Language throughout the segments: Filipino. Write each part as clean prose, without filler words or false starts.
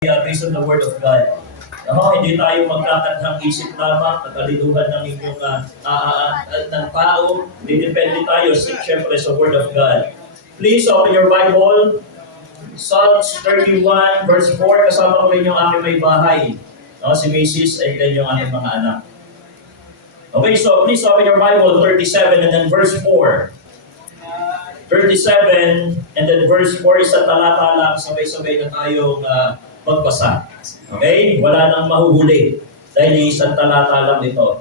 Based on the Word of God. Hindi tayo magkakadhang isip lamang, katalinuhan ng inyong ng tao. Depende tayo, siyempre, sa Word of God. Please open your Bible. Psalms 31, verse 4. Kasama ko rin yung aking may bahay. Si Mrs. and then yung aking mga anak. Okay, so please open your Bible, 37 and then verse 4. 37 and then verse 4 is sa talata lang. Sabay-sabay na tayong magbasa. Okay? Wala nang mahuhuli. Dahil isang talata lang ito.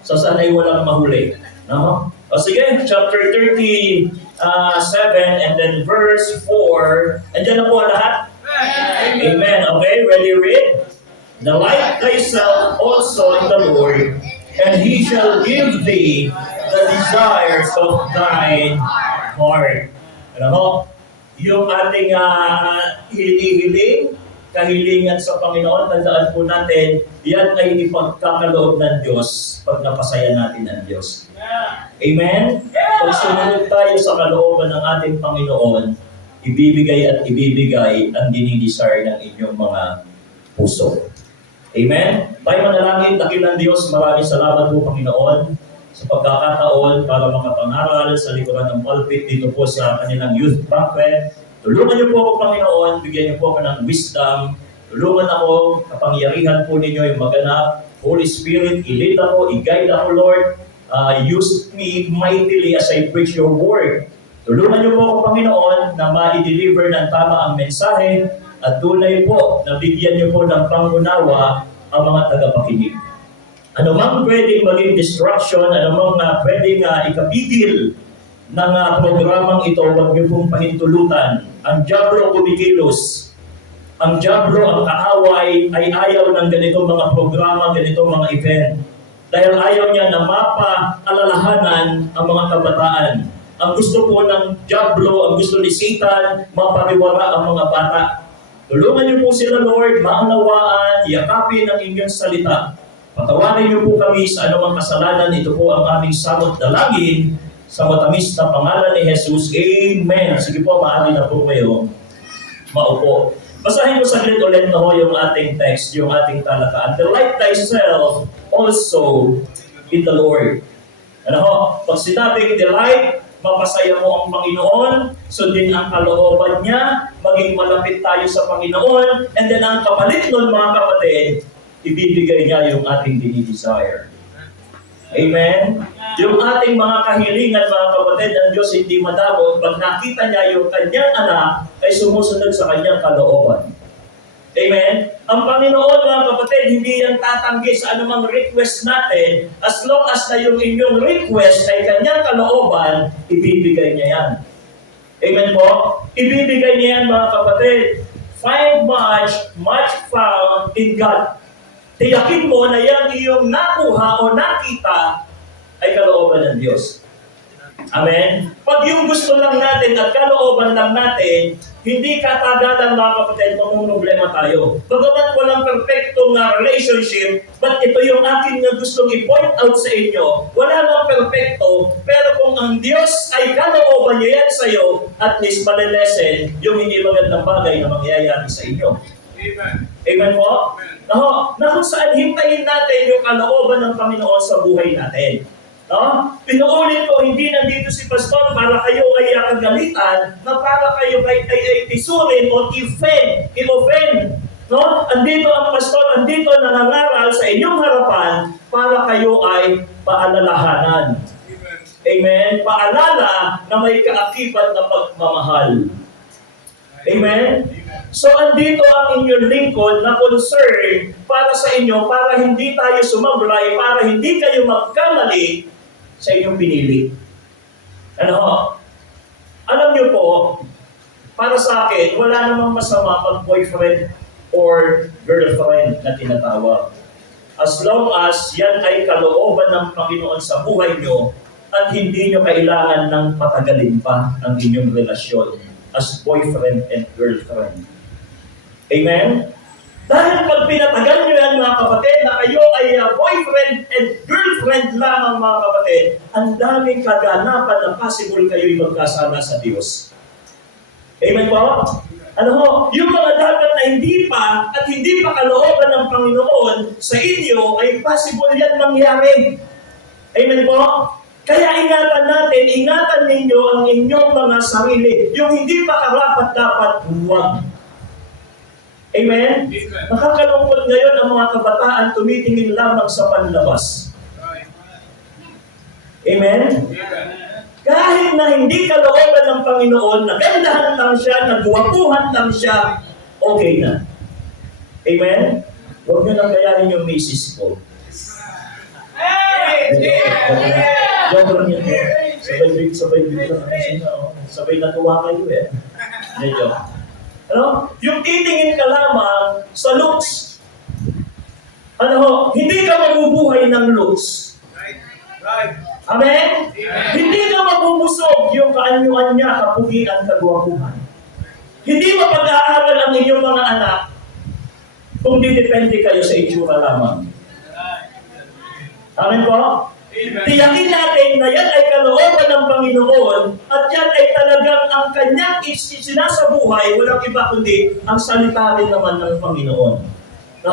So sana'y walang mahuli. O sige, chapter 37 and then verse 4. Andiyan na po lahat? Amen. Okay, ready read? Delight thyself also in the Lord, and He shall give thee the desires of thine heart. Yung ating hinihiling, kahilingan sa Panginoon, tandaan po natin, yan ay ipagkakaloob ng Diyos pag napasaya natin ang Diyos. Amen? Pag sumunod tayo sa kalooban ng ating Panginoon, ibibigay at ibibigay ang dinidesire ng inyong mga puso. Amen? Tayo manalangin, dakilang Diyos, maraming salamat po Panginoon sa pagkakataon para makapangaral sa likuran ng pulpit dito po sa kanilang youth banquet. Tulungan niyo po ako, Panginoon, bigyan niyo po ako ng wisdom. Tulungan ako, kapangyarihan po ninyo yung maganap. Holy Spirit, i-lead ako, i-guide ako, Lord. Use me mightily as I preach your word. Tulungan niyo po ako, Panginoon, na ma-deliver ng tama ang mensahe at tunay po, na bigyan niyo po ng pangunawa ang mga tagapakinig. Ano mang pwedeng maging distraction, ano mang pwedeng ikapigil ng programang ito, huwag niyo pong pahintulutan. Ang diablo kumikilos. Ang diablo, ang kaaway, ay ayaw ng ganitong mga programa, ganitong mga event. Dahil ayaw niya na mapaalalahanan ang mga kabataan. Ang gusto po ng diablo, ang gusto ni Satan, mapariwara ang mga bata. Tulungan niyo po sila, Lord, maunawaan, yakapin ang inyong salita. Patawarin niyo po kami sa anumang kasalanan. Ito po ang aming samot dalangin sa matamis na pangalan ni Jesus. Amen. Sige po, maaari na po kayo maupo. Basahin ko saglit ulit na yung ating text, yung ating talakaan. Delight thyself also in the Lord. Pag sinabing delight, mapasaya mo ang Panginoon, sundin ang kalooban niya, maging malapit tayo sa Panginoon, and then ang kapalit nun, mga kapatid, ibibigay niya yung ating dinidesire. Amen? Yung ating mga kahilingan, mga kapatid, ang Diyos hindi madamot. Pag nakita niya yung kanyang anak, ay sumusunod sa kanyang kalooban. Amen? Ang Panginoon, mga kapatid, hindi yan tatanggi sa anumang request natin. As long as na yung inyong request ay kanyang kalooban, ibibigay niya yan. Amen po? Ibibigay niya yan, mga kapatid. Find much found in God. Tiyakin mo na yan iyong nakuha o nakita ay kalooban ng Diyos. Amen? Pag yung gusto lang natin at kalooban lang natin, hindi katagalan, mga kapatid, mamumroblema tayo. Bagamat walang perfectong relationship, but ito yung akin na gustong i-point out sa inyo. Wala nang perfecto, pero kung ang Diyos ay kalooban niya yan sa iyo, at least malilesen yung hindi magandang bagay na mangyayari sa inyo. Amen. Amen po? Na kung saan hintayin natin yung kalooban ng Panginoon sa buhay natin. Pinuulit ko, hindi nandito si Pastor para kayo ay kagalitan, na para kayo ay tisurin o i-offend. Andito ang Pastor, andito nangangaral sa inyong harapan para kayo ay paalalahanan. Amen? Paalala na may kaakibat na pagmamahal. Amen? So, andito ang inyong lingkod na concern para sa inyo, para hindi tayo sumablay, para hindi kayo magkamali sa inyong pinili. Alam niyo po, para sa akin, wala namang masama mag-boyfriend or girlfriend na tinatawag. As long as yan ay kalooban ng Panginoon sa buhay niyo at hindi niyo kailangan ng patagalin pa ang inyong relasyon as boyfriend and girlfriend. Amen? Dahil pag pinatagal nyo yan, mga kapatid, na kayo ay boyfriend and girlfriend lamang, mga kapatid, ang daming kaganapan na possible kayo'y magkasama sa Diyos. Amen po? Ano ho, yung mga dapat na hindi pa at hindi pa kalooban ng Panginoon sa inyo ay possible yan mangyari. Amen po? Kaya ingatan ninyo ang inyong mga sarili. Yung hindi pa karapat dapat, huwag. Amen? Nakakalungkot ngayon ang mga kabataan tumitingin lamang sa panlabas. Amen? Kahit na hindi kalooban ng Panginoon, nagandahan lang siya, nagwapuhan lang siya, okay na. Amen? Huwag nyo nang gayahin yung misis ko. Joke lang yun. Sabay natuwa kayo eh. Medyo. Ano? Yung titingin ka lamang sa looks. Ano? Hindi ka mabubuhay ng looks. Amen? Hindi ka mabubusog yung kaanyuan-anya, kapugian, kagwapuhan. Hindi mapag-aaral ang inyong mga anak kung didepende kayo sa itsura lamang. Amen po? Tiyakin natin na yan ay kalooban ng Panginoon at yan ay talagang ang kanyang sinasabuhay, walang iba kundi ang salita rin naman ng Panginoon. No?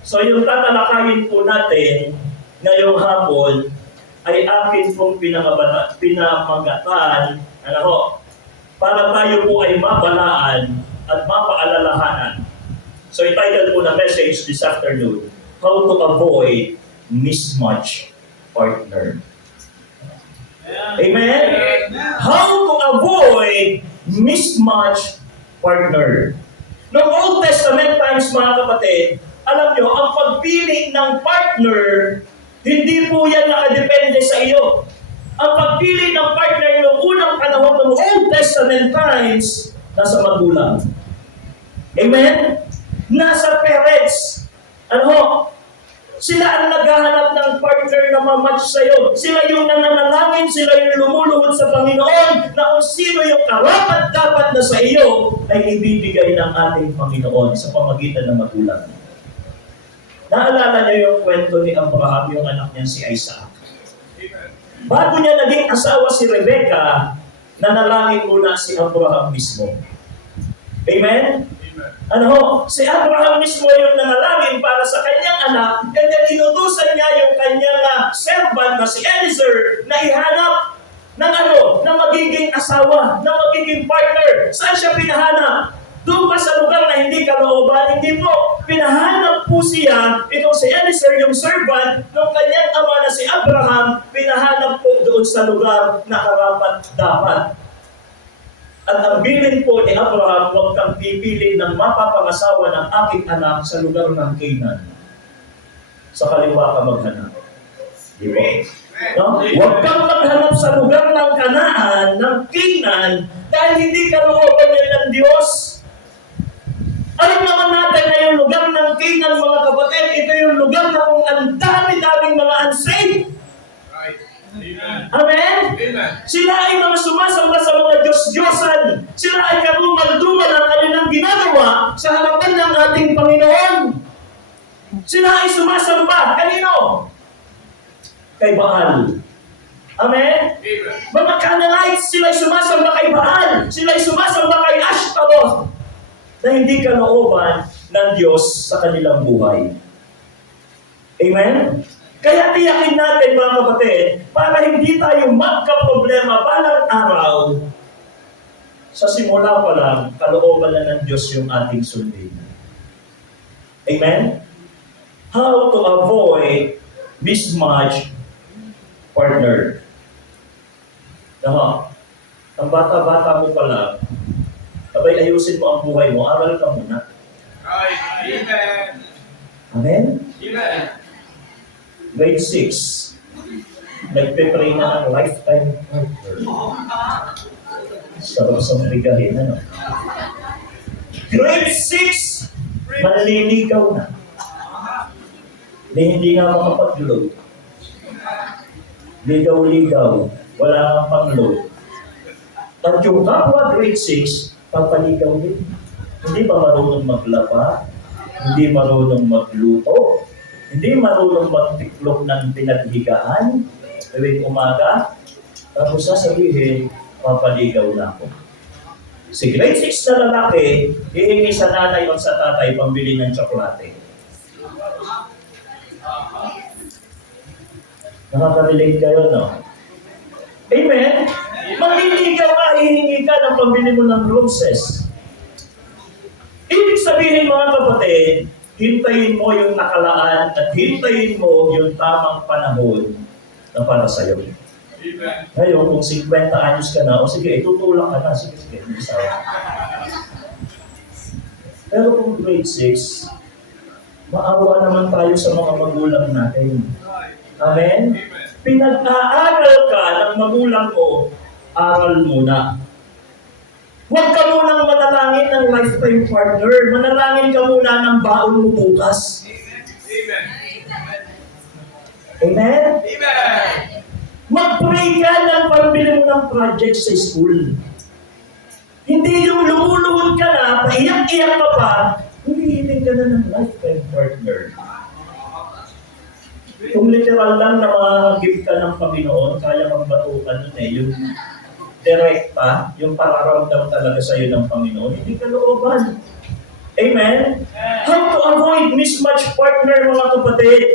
So yung tatalakayin po natin ngayong hapon ay akin pong pinamagatan, para tayo po ay mabalaan at mapaalalahanan. So ititle po na message this afternoon, How to Avoid Mismatch Partner. Amen? How to avoid mismatch partner. Noong Old Testament times, mga kapatid, alam nyo, ang pagpili ng partner, hindi po yan nakadepende sa iyo. Ang pagpili ng partner noong unang panahon ng Old Testament times, nasa magulang. Amen? Nasa parents. Sila ang naghahanap ng partner na mamatch sa'yo. Sila yung nananalangin, sila yung lumuluhod sa Panginoon na kung sino yung karapat-dapat na sa iyo ay ibibigay ng ating Panginoon sa pamagitan ng magulang. Naalala niyo yung kwento ni Abraham, yung anak niya si Isaac. Bago niya naging asawa si Rebecca, nanalangin muna si Abraham mismo. Amen? Si Abraham mismo yung nanalangin para sa kanyang anak, and then inutusan niya yung kanyang servant na si Eliezer na ihanap ng magiging asawa, ng magiging partner. Saan siya pinahanap? Doon pa sa lugar na hindi kalooban? Hindi po. Pinahanap po siya, itong si Eliezer, yung servant, ng kanyang ama na si Abraham, pinahanap po doon sa lugar na karapat-dapat. At ang bilin po ni Abraham, huwag kang pipili ng mapapangasawa ng aking anak sa lugar ng Canaan. Sa kaliwa ka maghanap. Di ba? No? Huwag kang maghanap sa lugar ng Kanaan, ng Canaan, dahil hindi ka looban niya ng Diyos. Alam naman natin na yung lugar ng Canaan, mga kapatid, ito yung lugar na kung ang dami-daming mga unsaved. Amen? Sila ay mga sumasamba sa mga Diyos-Diyosan. Sila ay karumal-dumal ang kanilang ginagawa sa harapan ng ating Panginoon. Sila ay sumasamba. Kanino? Kay Baal. Amen? Mga Canaanites, sila ay sumasamba kay Baal. Sila ay sumasamba kay Ashtaroth na hindi kalooban ng Diyos sa kanilang buhay. Amen? Kaya tiyakin natin, mga kapatid, para hindi tayo magka-problema balang araw, sa simula pa lang, kalooban na ng Diyos yung ating sundin. Amen? How to avoid mismatch partner. Ang bata-bata mo pa lang, abay ayusin mo ang buhay mo, aral ka muna. Amen. Amen? Amen. Grade 6, nagpe-pray na ng lifetime partner. Sarap sa marigahin, Grade 6, manliligaw na. Hindi nga makapag-load. Ligaw-ligaw, wala kang pang-load. At yung kapwa grade 6, papaligaw din. Hindi pa marunong maglaba, hindi marunong magluto, hindi marunong magtiklop ng pinaghigaan tuwing umaga, tapos sasabihin, papaligaw na ako. Si grade 6 na lalaki, hihingi sa nanay o sa tatay pambili ng tsokolate. Nakaka-relate kayo, no? Amen? Manliligaw ka, hihingi ka ng pambili mo ng roses. Ibig sabihin mga kapatid, hintayin mo yung nakalaan at hintayin mo yung tamang panahon na para sa'yo. Amen. Ngayon, kung 50 anyos ka na, o sige, itutulak ka na, sige, hindi sawa. Pero kung grade 6, maawa naman tayo sa mga magulang natin. Amen? Pinag-aaral ka ng magulang mo, aral muna. Huwag ka munang manalangin ng lifetime partner. Manalangin ka muna ng baon mo bukas. Amen. Amen? Amen. Mag-pray ka ng pambili mo ng project sa school. Hindi yung lumuluhod ka na, paiyak-iyak ka pa, humihiling ka na ng lifetime partner. Kung literal lang na mga gift ka ng Panginoon, kaya magbatukan nun yung direkta, yung pararamdam talaga sa'yo ng Panginoon, hindi ka looban. Amen? How to avoid mismatch partner, mga kapatid?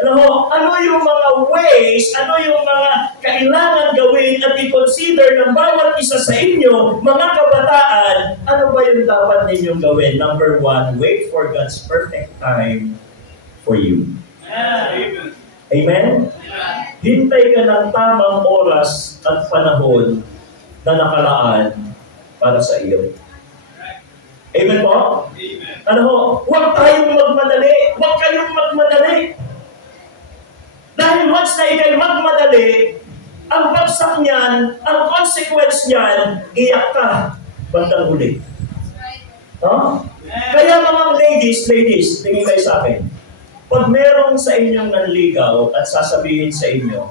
Alam mo, ano yung mga ways, ano yung mga kailangan gawin at i-consider ng bawat isa sa inyo, mga kabataan, ano ba yung dapat ninyong gawin? Number 1, wait for God's perfect time for you. Amen. Amen? Hintay ka ng tamang oras at panahon na nakalaan para sa iyo. Amen po? Amen. Ano ho, huwag tayong magmadali. Huwag kayong magmadali. Dahil once na ikay magmadali, ang bagsak niyan, ang consequence niyan, iyak ka bandang huli. No? Kaya mga ladies, tingin kayo sa akin. Pag merong sa inyong nanligaw at sasabihin sa inyo,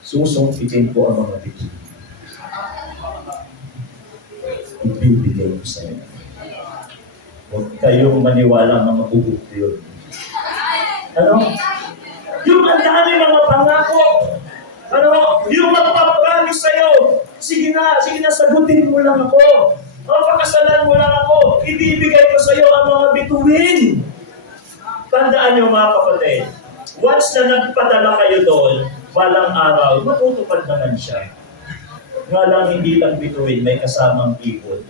susungkitin ko ang mga bikini. Ibibigay ko sa inyo. Huwag kayong maniwala mga bubuk yun. Ano? Yung ang dami mga pangako. Ano? Yung magpapagamit sa'yo. Sige na, sagutin mo lang ako. Pakasalan mo lang ako. Ibibigay ko sa'yo ang mga bituin. Tandaan niyo mga kapatid, once na nagpadala kayo doon, balang araw, matutupad naman siya. Nga lang hindi lang bituin, may kasamang ikot.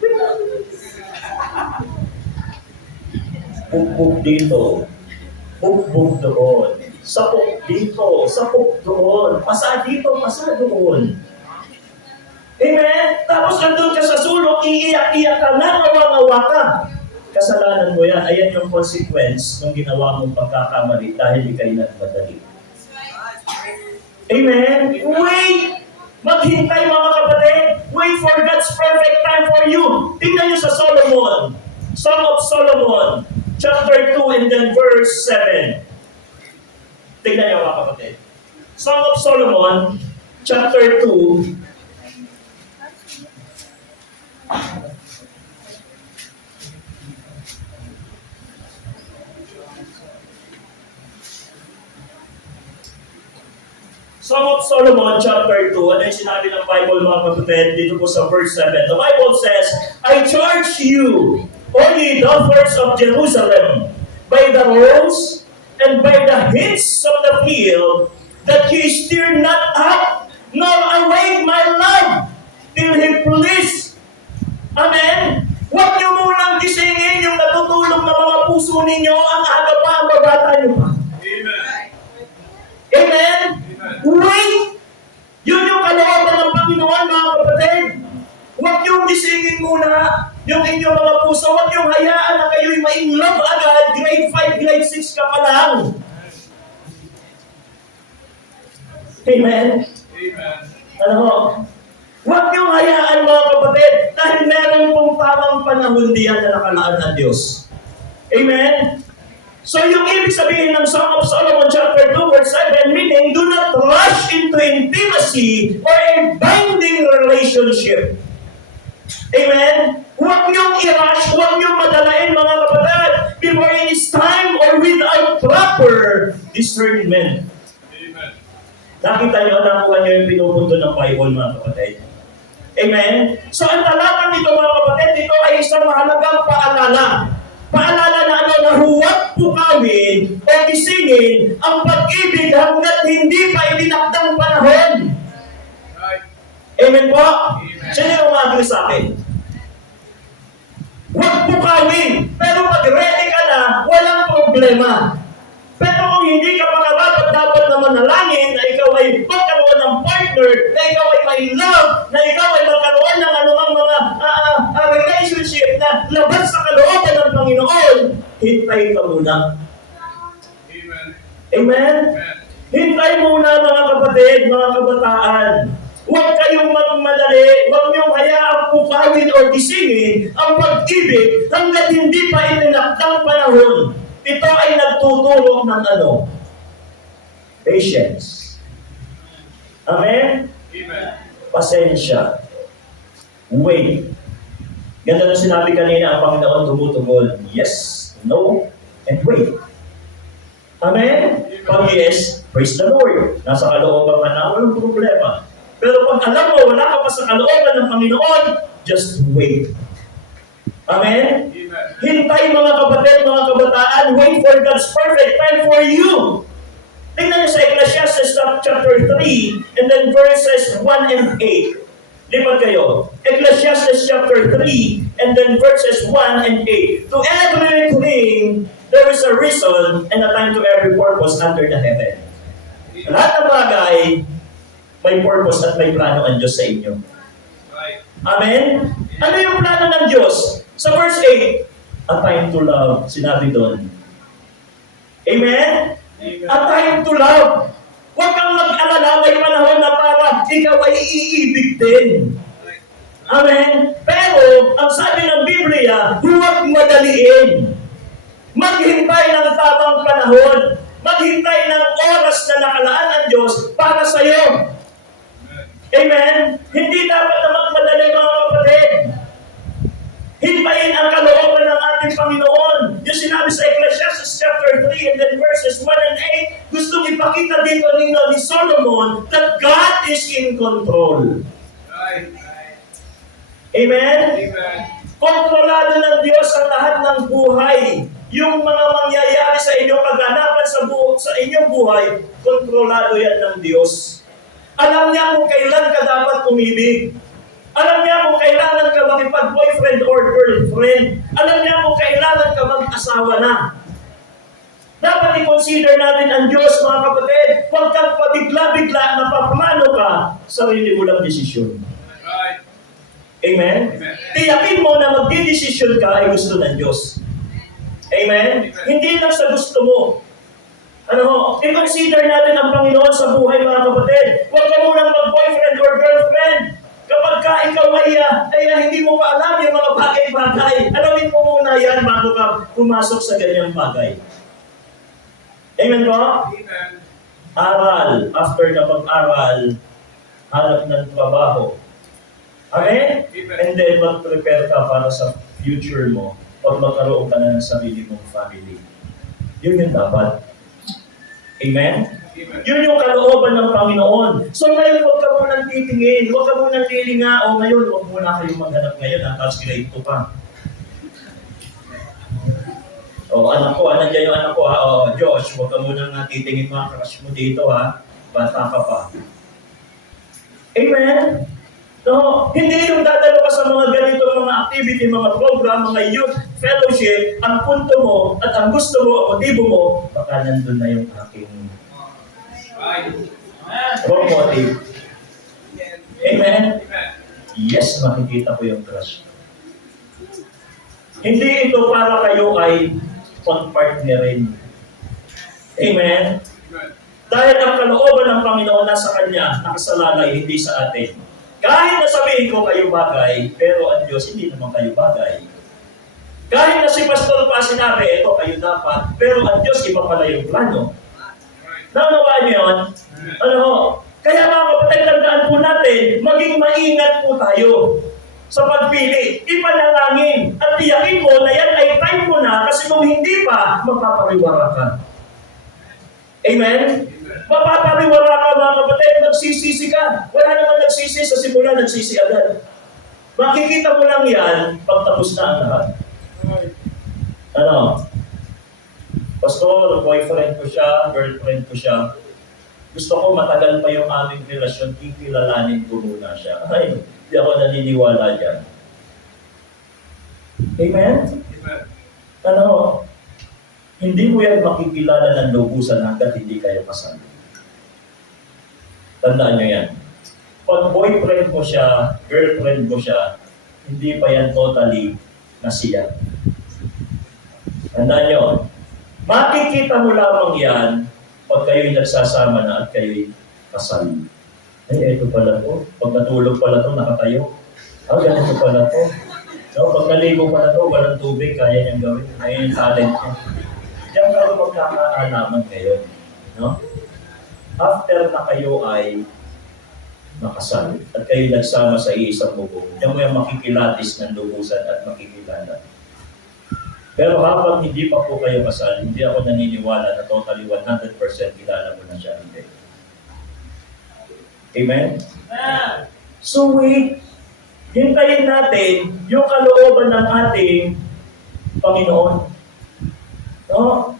Bugbog dito, bugbog doon. Sapok dito, sapok doon. Pasa dito, pasa doon. Amen? Tapos andun ka sa sulok, iiyak-iyak ka, nangawa-ngawa ka. Kasalanan mo yan. Ayan yung consequence ng ginawa mong pagkakamali dahil ikay nagmadali. Amen? Wait! Maghintay mga kapatid. Wait for God's perfect time for you. Tingnan niyo sa Solomon. Song of Solomon, chapter 2 and then verse 7. Tingnan niyo mga kapatid. Song of Solomon, chapter 2, Song of Solomon, chapter 2, ano yung sinabi ng Bible, mga kapatid, dito po sa verse 7. The Bible says, I charge you, O ye daughters of Jerusalem, by the roes and by the hints of the field, that ye stir not up, nor awake my love, till he please. Amen? Huwag niyo munang gisingin yung natutulog na mga puso ninyo, ang aga pa, ang babata niyo pa. Amen. Amen? Wait! Yun yung kalooban ng Panginoon, mga kapatid. Huwag yung gisingin muna yung inyong mga puso. Huwag yung hayaan na kayo'y ma-inlove agad, grade 5, grade 6 ka pa lang. Amen? Amen. Ano ho? Huwag yung hayaan, mga kapatid, dahil meron pong tamang panahon diyan na nakalaan ng Diyos. Amen? So yung ibig sabihin ng Song of Solomon chapter 2 verse 7, meaning, do not rush into intimacy or a binding relationship. Amen? Huwag niyong i-rush, huwag niyong madalain mga kapatid before it is time or without proper discernment. Amen. Nakita niyo, nakuha niyo yung pinupunto ng Bible mga kapatid. Amen? So ang talata nito mga kapatid, ito ay isang mahalagang paalala. Paalala na ano, na huwag pukawin o gisingin ang pag-ibig hanggat hindi pa itinakdang panahon. Right. Amen po? Amen. Sino yung umagri sa akin? Huwag pukawin. Pero pag ready ka na, walang problema. Pero kung hindi ka pa dapat na manalangin na ikaw ay magkaroon ng partner, na ikaw ay may love, na ikaw ay magkaroon ng anumang mga relationship na labas sa kalooban ng Panginoon, hintay ka muna. Amen. Amen? Amen. Hintay muna mga kapatid, mga kabataan. Huwag kayong magmadali, huwag niyong hayaang pukawin o gisingin ang pag-ibig hanggat hindi pa itinakdang panahon. Ito ay nagtuturo ng ano? Patience. Amen? Amen. Pasensya. Wait. Ganda na sinabi kanina, ang Panginoon tumutugon. Yes, no, and wait. Amen? Pag yes, praise the Lord. Nasa kalooban ka na, walang problema. Pero pag alam mo, wala ka pa sa kalooban ng Panginoon, just wait. Amen? Amen. Hintay mga kapatid, mga kabataan, wait for God's perfect plan for you. Tingnan niyo sa Ecclesiastes chapter 3 and then verses 1 and 8. Lipat kayo. Ecclesiastes chapter 3 and then verses 1 and 8. To everything, there is a reason and a time to every purpose under the heaven. Lahat ng bagay, may purpose at may plano ang Diyos sa inyo. Right. Amen? Ano yung plano ng Diyos? Sa verse 8, a time to love, sinabi doon. Amen? Amen. A time to love. Huwag kang mag-alala, may panahon na para ikaw ay iibig din. Right. Amen? Pero, ang sabi ng Biblia, huwag madaliin. Maghintay ng tamang panahon. Maghintay ng oras na nakalaan ng Diyos para sa iyo. Amen? Hindi dapat na magmadali mga kapatid. Hintayin ang kalooban ng ating Panginoon. Yung sinabi sa Ecclesiastes chapter 3 and then verses 1 and 8, gustong ipakita dito ni Solomon that God is in control. Right. Amen? Amen. Kontrolado ng Diyos ang lahat ng buhay. Yung mga mangyayari sa inyong kaganapan sa inyong buhay, kontrolado yan ng Diyos. Alam niya kung kailan ka dapat umibig. Alam niya kung kailangan ka makipag-boyfriend or girlfriend. Alam niya kung kailangan ka mag-asawa na. Dapat i-consider natin ang Diyos, mga kapatid. Huwag kang pabigla-bigla na paplano ka, sarili mo lang desisyon. Right. Amen? Amen. Tiyakin mo na magdidesisyon ka ay gusto ng Diyos. Amen? Hindi lang sa gusto mo. I-consider natin ang Panginoon sa buhay, mga kapatid. Huwag ka munang mag-boyfriend or girlfriend. Kapag ka ikaw ay hindi mo pa alam yung mga bagay-bagay, alamin mo muna yan bago ka pumasok sa ganyang bagay. Amen po? Amen. Aral. After ka mag-aral, hanap ng trabaho. Amen? And then mag-prepare ka para sa future mo pag magkaroon ka na ng sarili mong family. Yun yung dapat. Amen? Amen. Yun yung kalooban ng Panginoon. So ngayon, huwag ka munang titingin, huwag ka munang lilinga, o ngayon, huwag muna kayong maghanap ngayon, tapos grade 2 pa. O anak ko, nandiyan yung anak ko, o Josh, huwag ka munang titingin mga crush mo dito, ha? Bata ka pa. Amen? No, hindi yung dadalo ka sa mga ganitong mga activity, mga program, mga youth fellowship, ang punto mo at ang gusto mo, ang motibo mo, baka nandun na yung aking Right. wrong motive. Amen? Amen. Yes, makikita ko yung crush. Hindi ito para kayo ay pag-partnerin. Amen? Amen. Dahil ang kalooban ng Panginoon nasa Kanya, nakasalalay, hindi sa atin. Kahit na sabihin ko kayo bagay, pero ang Diyos hindi naman kayo bagay. Kahit na si Pastor pa sinabi, ito kayo dapat, pero ang Diyos iba pala yung plano. Naunawaan niyo yun? Kaya mga kapatid, tandaan po natin, maging maingat po tayo sa pagpili. Ipanalangin at tiyakin mo na yan ay time mo na kasi kung hindi pa, magpapariwara ka. Amen? Mapapariwara ka mga kapatid, nagsisisi ka. Wala naman nagsisi sa simula, nagsisi agad. Makikita mo lang yan pag tapos na ang lahat. Ano? Pastor, boyfriend ko siya, girlfriend ko siya. Gusto ko matagal pa yung aming relasyon, kikilalanin ko muna siya. Ay, hindi ako naniniwala dyan. Amen? Amen. Ano? Hindi mo yan makikilala ng lubusan hanggat hindi kayo kasal. Tandaan nyo yan. Pag boyfriend mo siya, girlfriend mo siya, hindi pa yan totally nasiya. Tandaan nyo, makikita mo lamang yan pag kayo'y nagsasama na at kayo'y kasal. Ay, eto pala to. Pag natulog pala to, nakatayo. Ganito pala to. No, pag naligo pala to, walang tubig, kaya niyang gawin. Ayun yung talent niya. Diyan kayo magkakaalaman ngayon. No? After na kayo ay nakasal at kayo nagsama sa iisang bubong, diyan mo yung makikilatis ng lubusan at makikilala. Pero habang hindi pa po kayo kasal, hindi ako naniniwala na totally 100% kilala mo na siya. Hindi. Amen? So wait, hintayin natin yung kalooban ng ating Panginoon. No?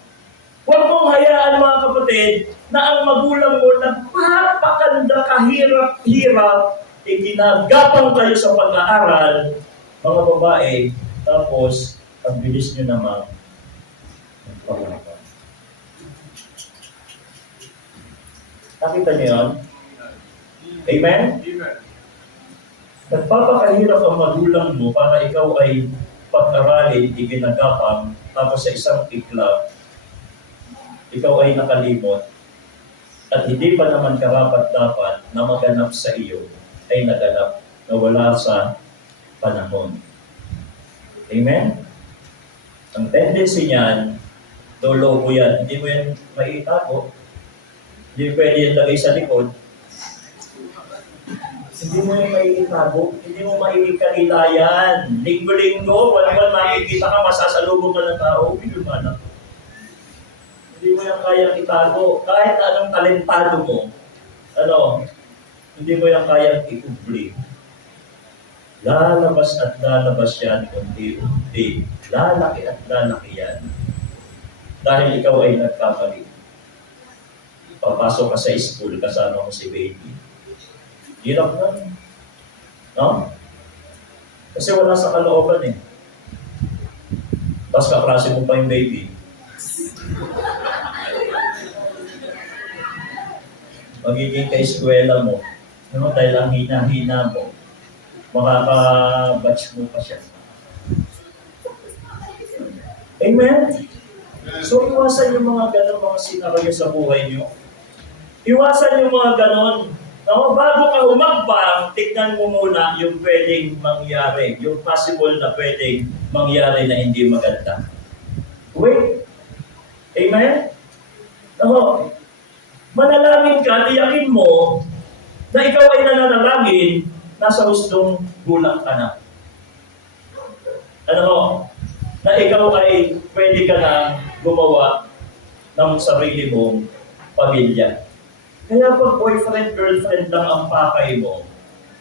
Huwag mong hayaan mga kapatid na ang magulang mo nagpapakanda kahirap-hirap, iginagapang kayo sa pag-aaral, mga babae, tapos ang bilis nyo naman magpapalapa. Nakita niyo yun? Amen? Amen. Nagpapakahirap ang magulang mo para ikaw ay pag-aralin, iginagapang, tapos sa isang iklap, ikaw ay nakalimot, at hindi pa naman karapat-dapat na maganap sa iyo, ay naganap na wala sa panahon. Amen? Ang tendency niyan, lolobo yan. Hindi mo yan maitago. Hindi pwede yan lagay sa likod. Hindi mo yan maiitago. Hindi mo maiikalilayan. Linggo-linggo, wala makikita ka, masasalubong ka ng tao, binumanak. Hindi mo yan kayang itago. Kahit anong talentado mo, hindi mo yan kayang ikubli. Lalabas at lalabas yan unti-unti. Lalaki at lalaki yan. Dahil ikaw ay nagkamali. Papasok ka sa school, kasama mo si baby. Hirap na. No? Kasi wala sa kalooban eh. Tapos kaklase mo pa yung baby. Magiging ka-eskwela mo. No? Dahil ang hina-hina mo, makaka-batch mo pa siya. Amen? So, iwasan yung mga ganon, mga senaryo sa buhay nyo. Iwasan yung mga ganon. No? Bago ka humakbang, tignan mo muna yung pwedeng mangyari, yung possible na pwedeng mangyari na hindi maganda. Wait. Amen? No? Manalangin ka, tiyakin mo na ikaw ay nananalangin, nasa hustong gulang ka na. Na ikaw ay pwede ka na gumawa ng sarili mong pamilya. Kaya pag boyfriend, girlfriend lang ang pakay mo,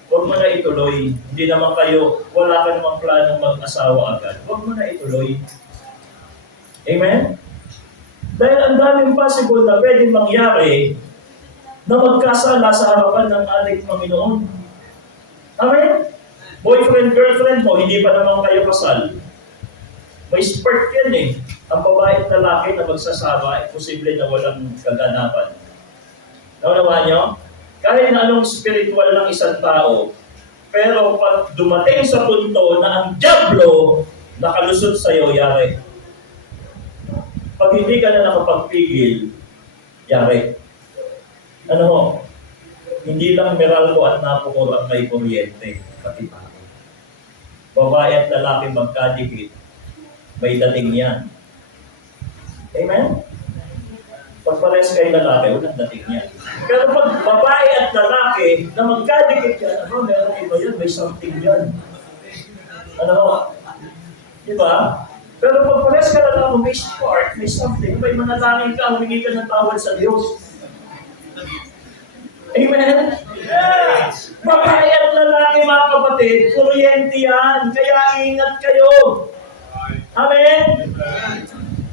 huwag mo na ituloy. Hindi naman kayo, wala ka namang planong mag-asawa agad. Huwag mo na ituloy. Amen? Dahil ang daming possible na pwedeng mangyari na magkasala sa harapan ng ating Panginoon. Amen? Boyfriend, girlfriend mo, hindi pa naman kayo kasal. May spark yan eh. Ang babae at lalaki na magsasama, ay posible na walang kaganapan. Naunawaan nyo? Kahit na anong spiritual ng isang tao, pero pag dumating sa punto na ang dyablo nakalusot sa'yo, yari. Pag hindi ka na nakapagpigil, yari. Hindi lang Meralco at Napocor at may kuryente, pati tao. Babae at lalaki magkadikit, may dating yan. Amen? Pag pares kayo lalaki, walang dating yan. Pero pag babae at lalaki na magkadikit yan, meron iba yan, may something yan. Di ba? Pero pag pares ka na lang, may spark, may something, may manalangin ka, humingi ka ng tawad sa Diyos. Amen? Yes. Babae at lalaki, mga kapatid, kuryente yan. Kaya ingat kayo. Right. Amen? Amen.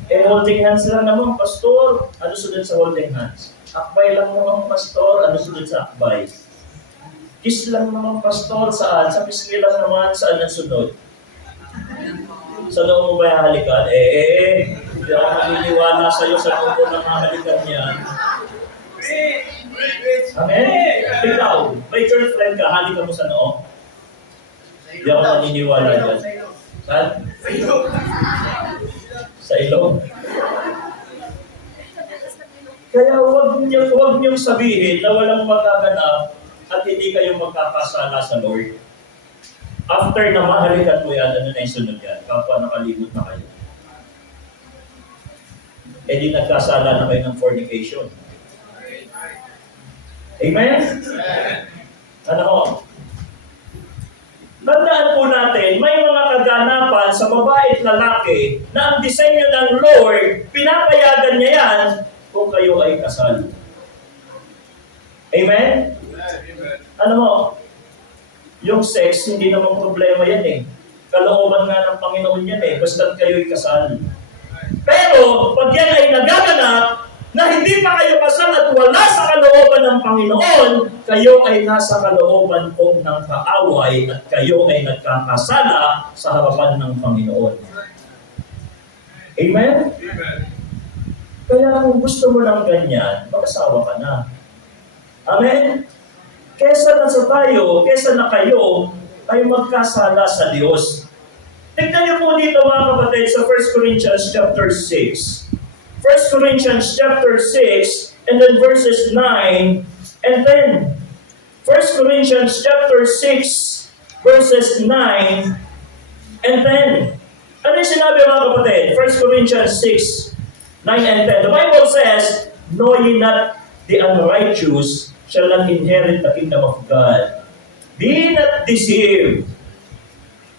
Eh, holding hands lang naman, pastor. Ano sunod sa holding hands? Akbay lang naman, pastor. Ano sunod sa akbay? Kiss lang naman, pastor. Saan? Sa pisngi lang naman. Saan ang sunod? Sa loob mo ba halikan? Hindi ako maniniwala sa'yo sa loob mo ng halikan niya. Amen? Ikaw, may girlfriend ka, halikan mo sa noo? Hindi ako maniniwala dyan. Saan? Sa ilong. Kaya huwag niyong sabihin na walang magaganap at hindi kayo magkakasala sa Lord. After na mahalikan mo yan, ano na yung sunod yan? Kapwa nakalibot na kayo. Eh di nagkasala na kayo ng fornication. Amen? Ano ko? Tandaan po natin, may mga kaganapan sa babae at lalaki na ang disenyo ng Lord, pinapayagan niya yan kung kayo ay kasal. Amen? Amen. Ano mo? Yung sex, hindi naman problema yan eh. Kalooban nga ng Panginoon yan eh, basta't kayo'y kasal. Pero, pag yan ay nagaganap, na hindi pa kayo kasal at wala sa kalooban ng Panginoon, kayo ay nasa kalooban po ng kaaway at kayo ay nagkakasala sa harapan ng Panginoon. Amen? Amen. Kaya kung gusto mo lang ganyan, mag-asawa ka na. Amen? Kesa na sa tayo, kesa na kayo, ay magkasala sa Diyos. Tignan niyo po dito mga kapatid sa 1 Corinthians chapter 6. 1 Corinthians chapter 6 and then verses 9 and 10. 1 Corinthians chapter 6 verses 9 and 10. Ano yung sinabi mga kapatid? 1 Corinthians 6, 9 and 10. The Bible says, "Know ye not the unrighteous shall not inherit the kingdom of God. Be not deceived,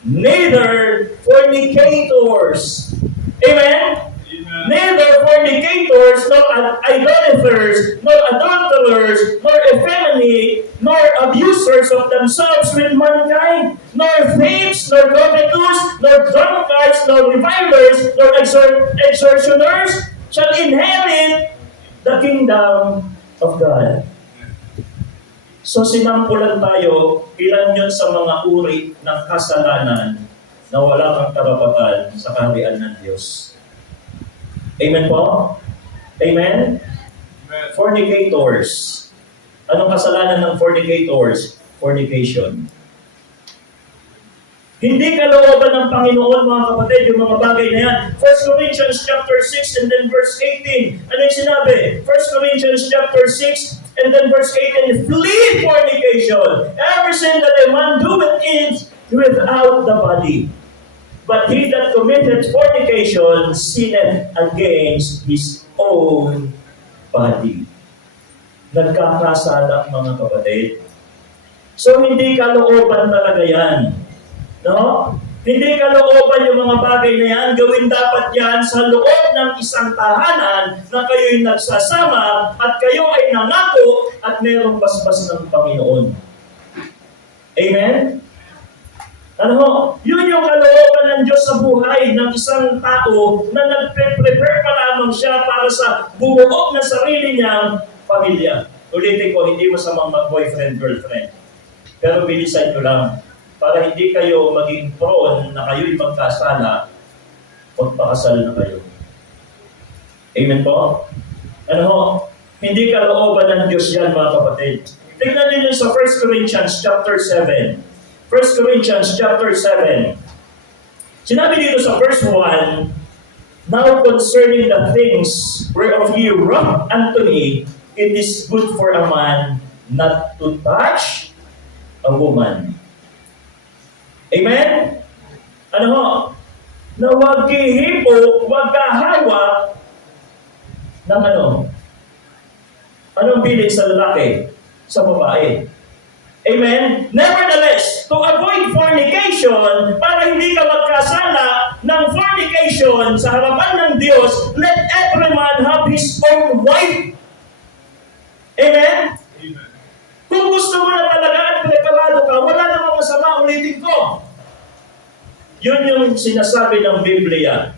neither fornicators." Amen? Amen. Neither fornicators, nor idolaters, nor adulterers, nor effeminate, nor abusers of themselves with mankind, nor thieves, nor covetous, nor drunkards, nor revilers, nor extortioners shall inherit the kingdom of God. So sinampulan tayo, ilan yun sa mga uri ng kasalanan na wala kang karapatan sa kaharian ng Diyos. Amen po? Amen? Amen. Fornicators. Anong kasalanan ng fornicators? Fornication. Hindi kalooban ng Panginoon, mga kapatid, yung mga bagay na yan. 1 Corinthians chapter 6 and then verse 18. Ano yung sinabi? 1 Corinthians chapter 6 and then verse 18. Flee fornication. Every sin that a man doeth is without the body. But he that committeth fornication sinneth against his own body. Nagkakasala, mga kapatid. So hindi kalooban talaga yan. No? Hindi kalooban yung mga bagay na yan. Gawin dapat yan sa loob ng isang tahanan na kayo'y nagsasama at kayo ay nangako at mayroong basbas ng Panginoon. Amen? Ano? Yun yung kalooban ng Diyos sa buhay ng isang tao na nagpe-prepare pa lamang siya para sa bubuo na sarili niyang pamilya. Ulitin ko, hindi masamang mag-boyfriend, girlfriend. Pero bilisan nyo lang, para hindi kayo maging prone na kayo'y magkasala, magpakasal na kayo. Amen po? Ano? Hindi kalooban ng Diyos yan, mga kapatid. Tignan niyo sa 1 Corinthians chapter 7. 1 Corinthians chapter 7. Sinabi dito sa verse 1, "Now concerning the things whereof ye wrought unto me, it is good for a man not to touch a woman." Amen? Ano ho? Na huwag hihipo, huwag kahawak ng ano? Anong pilit sa lalaki? Sa babae. Amen? Nevertheless, to avoid fornication, para hindi ka magkasala ng fornication sa harapan ng Diyos, let every man have his own wife. Amen? Amen. Kung gusto mo na talaga at preparado ka, wala namang masama, ulitin ko. Yun yung sinasabi ng Biblia.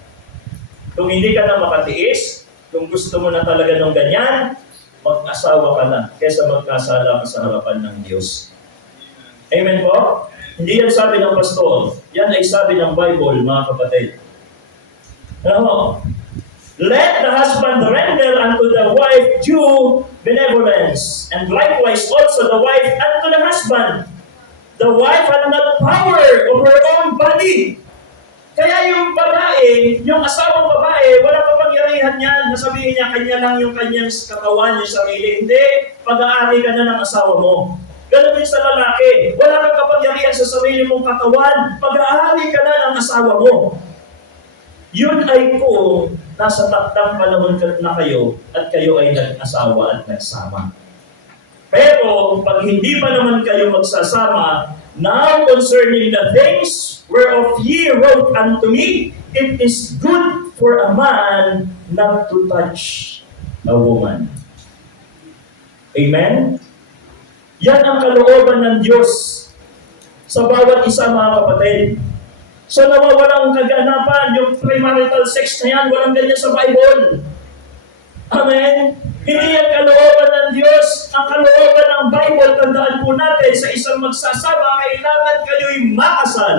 Kung hindi ka na makatiis, kung gusto mo na talaga ng ganyan, mag-asawa ka na kaysa magkasala ka sa harapan ng Diyos. Amen po? Hindi yan sabi ng pastor. Yan ay sabi ng Bible, mga kapatid. Ano? Let the husband render unto the wife due benevolence, and likewise also the wife unto the husband. The wife had not power of her own body. Kaya yung babae, yung asawang babae, wala kapangyarihan yan. Nasabihin niya, kanya lang yung kanyang katawan, yung sarili. Hindi, pag-aari ka na ng asawa mo. Ganun din sa lalaki. Wala kang kapangyarihan sa sarili mong katawan. Pag-aari ka na ng asawa mo. Yun ay kung nasa taktang panahon na kayo at kayo ay nag-asawa at nagsama. Pero pag hindi pa naman kayo magsasama, now concerning the things whereof ye wrote unto me, it is good for a man not to touch a woman. Amen? Yan ang kalooban ng Diyos sa bawat isa, mga kapatid. So nawawalang kaganapan, yung premarital sex na yan, walang ganyan sa Bible. Amen? Hindi yan kalooban ng Diyos. Ang kalooban ng Bible, tandaan po natin, sa isang magsasama, kailangan kayo'y makasal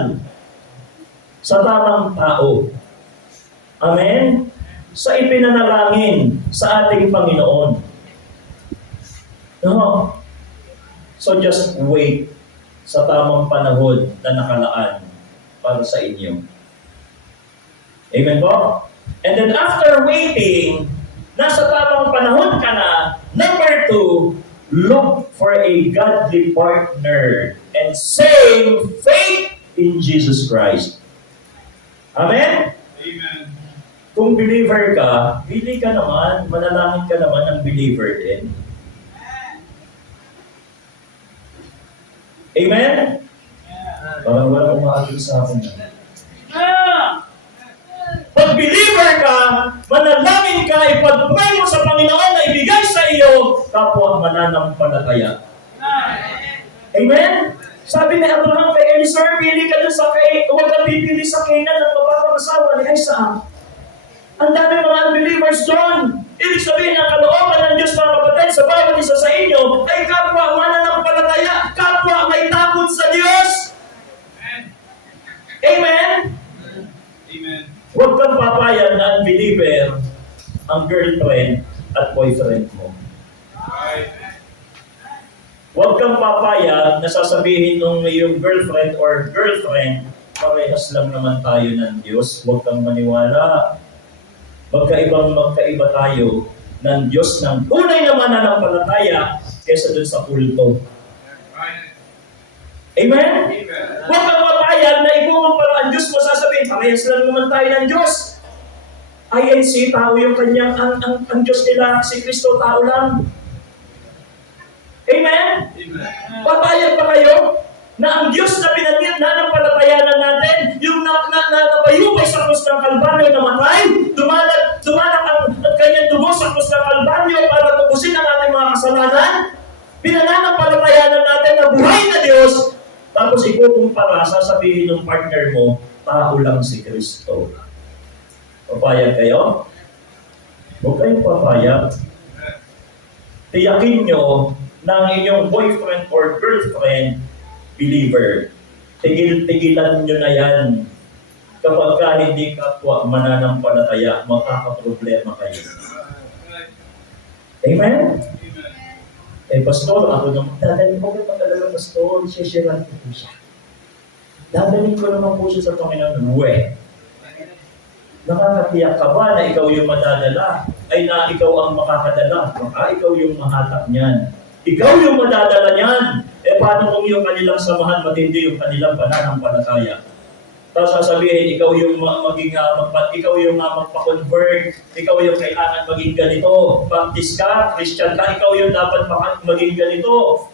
sa tamang tao. Amen? Sa ipinanalangin sa ating Panginoon. No? So just wait sa tamang panahon na nakalaan para sa inyo. Amen po? And then after waiting, nasa tamang panahon ka na, number 2, look for a godly partner and same faith in Jesus Christ. Amen? Amen. Kung believer ka, pili ka naman, manalangin ka naman ng believer din. Amen? Parang wala umaagil sa akin. Pag believer ka, manalangin ka, ipag-pray mo sa Panginoon na ibigay sa iyo, kapwa mananampalataya. Amen? Sabi ni Abraham kay Eliezer, pili ka dun sa huwag kang pipili sa Canaan ng mapapangasawa ni Isaac. Ang dami mga unbelievers doon. Ibig sabihin ang kalooban ng Diyos, mga kapatid, sa bawat isa sa inyo, ay kapwa mananampalataya, kapwa may takot sa Diyos. Amen? Amen. Huwag kang papayag na unbeliever ang girlfriend at boyfriend mo. Right. Huwag kang papayag na sasabihin nung iyong girlfriend or girlfriend, parehas lang naman tayo ng Diyos. Huwag kang maniwala. Magkaiba tayo ng Diyos ng tunay na mananampalataya kaysa dun sa kulto. Right. Amen? Amen. Huwag kang papayag na ikukumpara ang Diyos mo, sasabihin, parehas lang naman tayo ng Diyos. INC, tao yung kanyang, ang Diyos nila, si Kristo, tao lang. Amen? Amen. Papayag ba kayo na ang Diyos na pinananampalatayanan natin, yung nabayubay sa krus ng Kalbaryo na matay, dumanak ang kanyang dugo sa krus ng Kalbaryo para tubusin ang ating mga kasalanan, pinananampalatayanan natin na buhay na Diyos, tapos ikukumpara, sasabihin ng partner mo, tao lang si Kristo. Papayag kayo? Huwag kayong papayag. Tiyakin nyo na ang inyong boyfriend or girlfriend, believer. Tigil-tigilan nyo na yan. Kapag ka hindi kapwa mananampalataya, makakaproblema kayo. Amen? Eh, pastor, ako naman, dadalhin ko naman talaga, pastor, sisiraan ko po siya. Dadalhin ko naman po siya sa Panginoon. Nakakatiyak ka ba na ikaw yung madadala? Ay na ikaw ang makakadala? Baka ikaw yung mahatak niyan. Ikaw yung madadala niyan. Eh, paano kung yung kanilang samahan matindi yung kanilang pananampalataya? Tapos sasabihin, ikaw yung ikaw yung magpa-convert, ikaw yung kailangan maging ganito. Baptist ka, Christian ka, ikaw yung dapat maging ganito.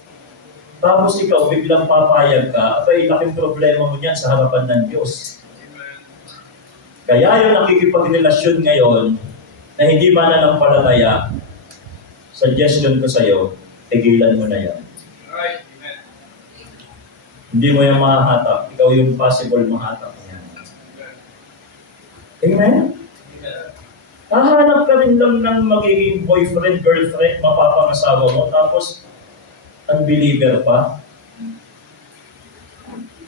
Tapos ikaw, biglang papayag ka, abay, laking problema mo niyan sa harapan ng Diyos. Amen. Kaya yung nakikipagrelasyon ngayon na hindi mananampalataya, suggestion ko sa'yo, tigilan mo na yan. Right. Amen. Hindi mo yung mahahatap, ikaw yung possible mahahatap yan. Amen? Amen. Hahanap ka rin lang ng magiging boyfriend, girlfriend, mapapangasawa mo, tapos unbeliever pa.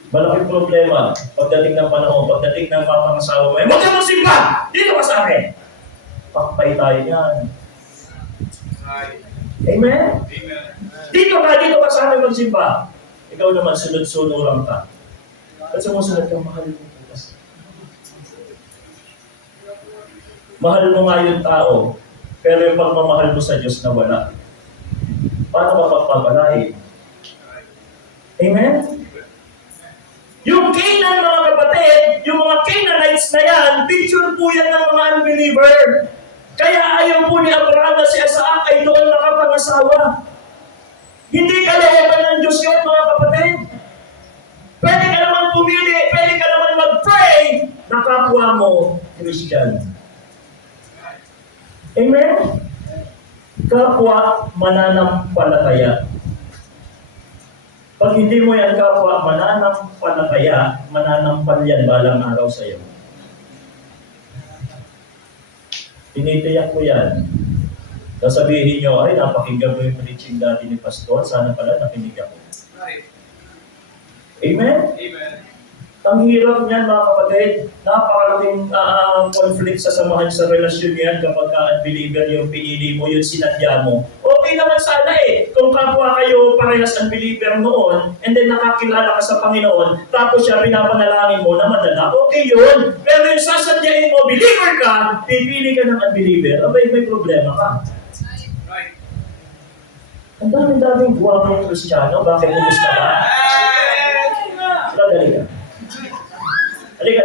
Malaking problema pagdating ng panahon, pagdating ng mapangasawa mo, huwag ka magsimba! Dito ka sa akin! Pakpay tayo yan. Right. Amen? Amen. Dito ka sa akin magsimba. Ikaw naman, sunod-suno lang ka. At sumusunod ka, mahal mo bukas. Mahal mo nga yung tao, pero yung pagmamahal mo sa Diyos na wala. Paano ka pagpapalain? Amen? Yung Canaan, mga kapatid, yung mga Canaanites na yan, picture po yan ng mga unbeliever. Kaya ayaw po ni Abraham na si Isaac ay doon nakapangasawa. Hindi kalooban ng Diyos yun, mga kapatid. Pwede ka naman pumili, pwede ka naman mag-pray na kapwa mo, Christian. Amen? Kapwa mananampalataya. Pag hindi mo yan kapwa mananampalataya, mananampal yan balang araw sa iyo. Tinitiyak ko yan. Sasabihin nyo, ay napakinggan mo yung preaching dati ni Pastor, sana pala nakinig ako. Right. Amen? Amen. Ang hirap niyan, mga kapatid. Napakalaking conflict sa samahan sa relasyon niyan kapag unbeliever yung pinili mo, yung sinadya mo. Okay naman sana kung kapwa kayo parehas unbeliever noon, and then nakakilala ka sa Panginoon, tapos siya pinapanalangin mo na madala, okay yun. Pero yung sasadyain mo, believer ka, pipili ka ng unbeliever, abay may problema ka. Right. Ang daming guwapong Kristiyano, bakit kumusta ka? Dali ka. Halika.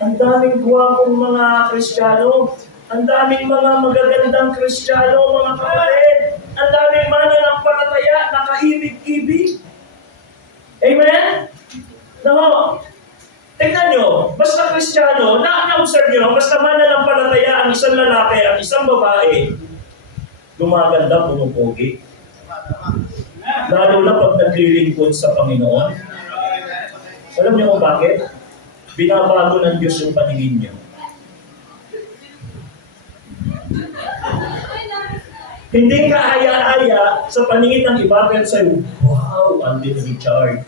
Ang daming guwapong mga Kristiyano, ang daming mga magagandang Kristiyano, mga kapatid, ang daming mananampalataya, nakaibig-ibig. Amen? Nako, tingnan nyo, basta Kristiyano, na-observe nyo, basta mananampalataya ang isang lalaki, ang isang babae, gumaganda, pumupogi. Lalo na pag naglilingkod sa Panginoon. Alam niyo kung bakit? Binabago ng Diyos yung paningin niyo. Hindi ka aya-aya sa paningin ng iba, pero sa'yo, wow, Andy Richard.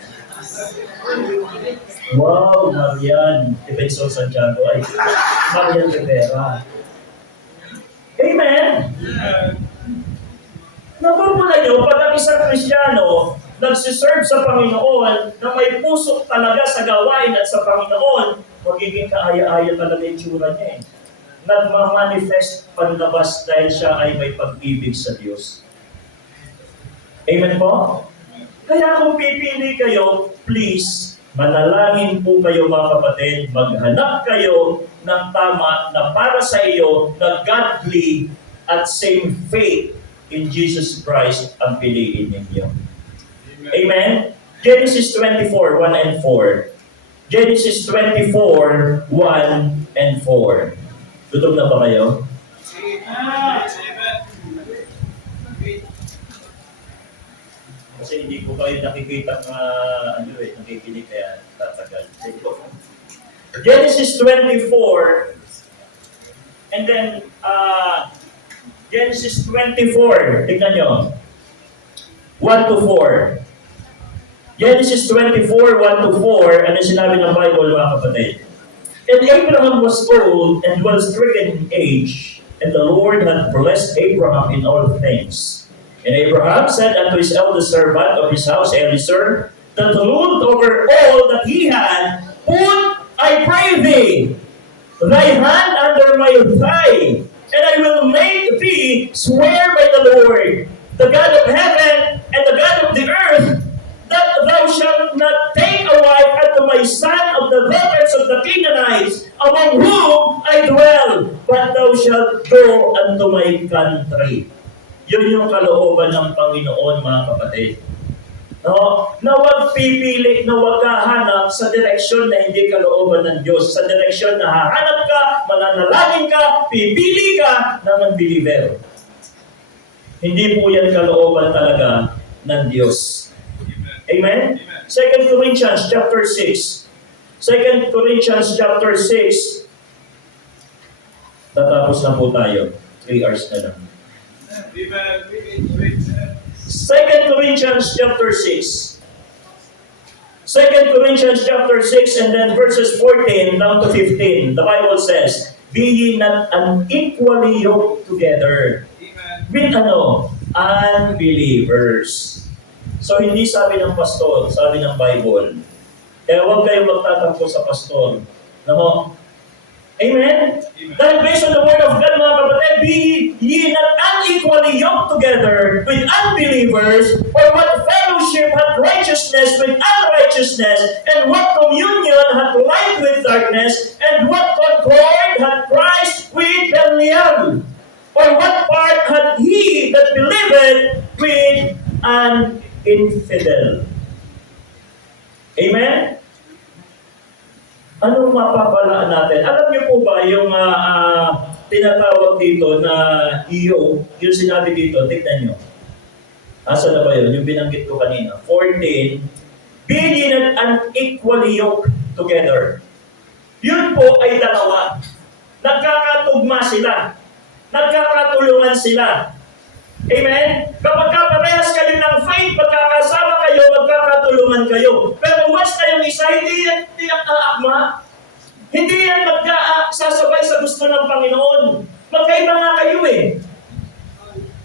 Wow, Marian. Defensor Santiago. Ay, Marian Rivera. Amen? Napupula nyo, pag ang isang Kristiyano nagsiserve sa Panginoon na may puso talaga sa gawain at sa Panginoon, magiging kaaya-aya talaga yung tsura niya Nagmamanifest panlabas dahil siya ay may pag-ibig sa Diyos. Amen po? Kaya kung pipili kayo, please, manalangin po kayo mga kapatid, maghanap kayo ng tama na para sa iyo na godly at same faith in Jesus Christ ang piliin ninyo. Amen? Genesis 24, 1 and 4. Genesis 24, 1 and 4. Gutom na ba kayo? Kasi hindi ko kayo nakikita nakikinig kaya tatagal. Genesis 24, and then Genesis 24, tignan nyo. 1 to 4. Genesis 24, 1 to 4, ano sinabi ng Bible, mga kapatid? And Abraham was old and well stricken in age, and the Lord had blessed Abraham in all things. And Abraham said unto his eldest servant of his house, Eliezer, that ruled over all that he had, put, I pray thee, thy hand under my thigh, and I will make thee swear by the Lord, the God of heaven and the God of the earth, that thou shalt not take a wife unto my son of the daughters of the Canaanites, among whom I dwell, but thou shalt go unto my country. Yun yung kalooban ng Panginoon, mga kapatid. No? Na huwag pipili, na huwag hahanap sa direksyon na hindi kalooban ng Diyos. Sa direksyon na hahanap ka, mananalangin ka, pipili ka ng unbeliever. Hindi po yan kalooban talaga ng Diyos. Amen? 2 Corinthians chapter 6. 2 Corinthians chapter 6. Tatapos na po tayo. 3 hours na lang. Amen. 2 Corinthians chapter 6. 2 Corinthians chapter 6 and then verses 14 down to 15. The Bible says, "Be ye not unequally yoked together with unbelievers." So hindi sabi ng pastor, sabi ng Bible. Kaya huwag kayong magtatampo sa pastor. No? Amen? Dahil based on the word of God, mga kapatid, be ye not unequally yoked together with unbelievers, or what fellowship hath righteousness with unrighteousness, and what communion hath light with darkness, and what concord hath Christ with Belial? Or what part hath he that believeth with an infidel? Amen? Anong mapapalaan natin? Alam niyo po ba yung tinatawag dito na iyo, yung sinabi dito, tignan niyo. Asa na ba yun? Yung binanggit ko kanina. 14, be ye not unequally yoked together. Yun po ay dalawa. Nagkakatugma sila. Nagkakatulungan sila. Amen? Kapag parehas kayo ng faith, magkakasama kayo, magkakatulungan kayo. Pero once kayong isa, hindi yan aakma. Hindi yan sasabay sa gusto ng Panginoon. Magkaiba nga kayo eh.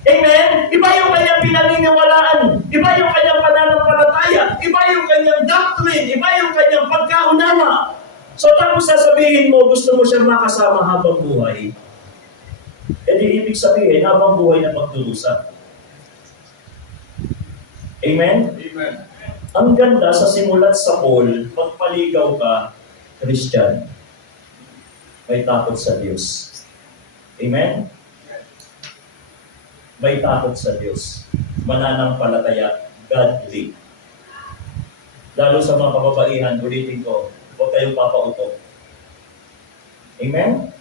Amen? Iba yung kanyang pinaniniwalaan. Iba yung kanyang pananampalataya. Iba yung kanyang doctrine. Iba yung kanyang pagkaunawa. So tapos sasabihin mo, gusto mo siya makasama habang buhay. E di ibig sabihin, habang buhay na magdurusa. Amen? Amen. Ang ganda sa simulat sa Paul, pagpaligaw ka, Christian, may takot sa Diyos. Amen? May takot sa Diyos. Mananampalataya, godly. Lalo sa mga kababaihan, ulitin ko, huwag kayong papauto. Amen?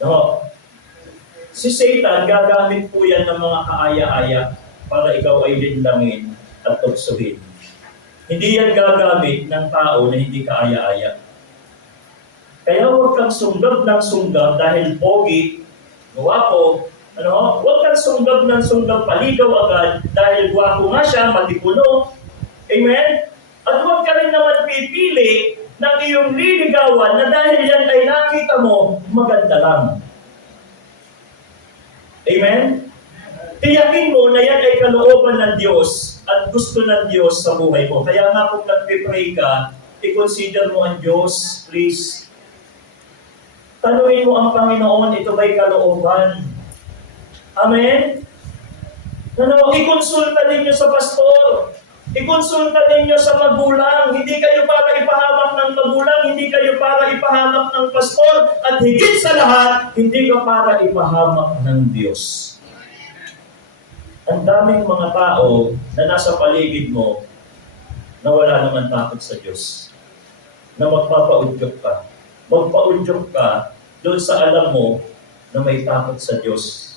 No. Si Satan, gagamit po yan ng mga kaaya-aya para ikaw ay linlangin at tuksuhin. Hindi yan gagamit ng tao na hindi kaaya-aya. Kaya huwag kang sunggab ng sunggab dahil pogi, guwapo, huwag kang sunggab ng sunggab paligaw agad dahil guwapo nga siya, matipuno. Amen? At huwag ka rin naman pipili ng iyong liligawan na dahil yan ay nakita mo, maganda lang. Amen? Tiyakin mo na yan ay kalooban ng Diyos at gusto ng Diyos sa buhay mo. Kaya nga kung nagpipray ka, i-consider mo ang Diyos, please. Tanungin mo ang Panginoon, ito ba'y kalooban? Amen? I-consulta ninyo sa pastor. I-consulta ninyo sa magulang. Hindi kayo para ipahamak ng magulang, hindi kayo para ipahamak ng pastor, at higit sa lahat, hindi ka para ipahamak ng Diyos. Ang daming mga tao na nasa paligid mo na wala naman takot sa Diyos. Na magpapaudyok ka. Magpaudyok ka doon sa alam mo na may takot sa Diyos.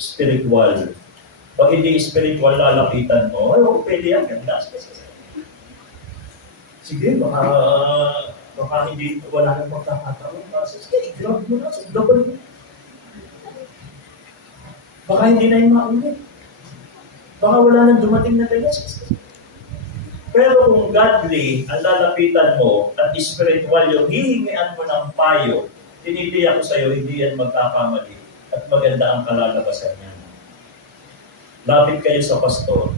Spiritual. Pag hindi spiritual, lalapitan mo, ay, pwede yan, ganda. Sige, baka hindi, wala nang magkakataon. Sige, i-grab mo na, sundaban mo. Baka hindi na yung maulit. Baka wala nang dumating na tayo. Pero kung godly ang lalapitan mo at spiritual yung hihingian mo ng payo, tinitiyak ko sa'yo, hindi yan magkakamali at maganda ang kalalabasan niya. Lapit kayo sa pastor.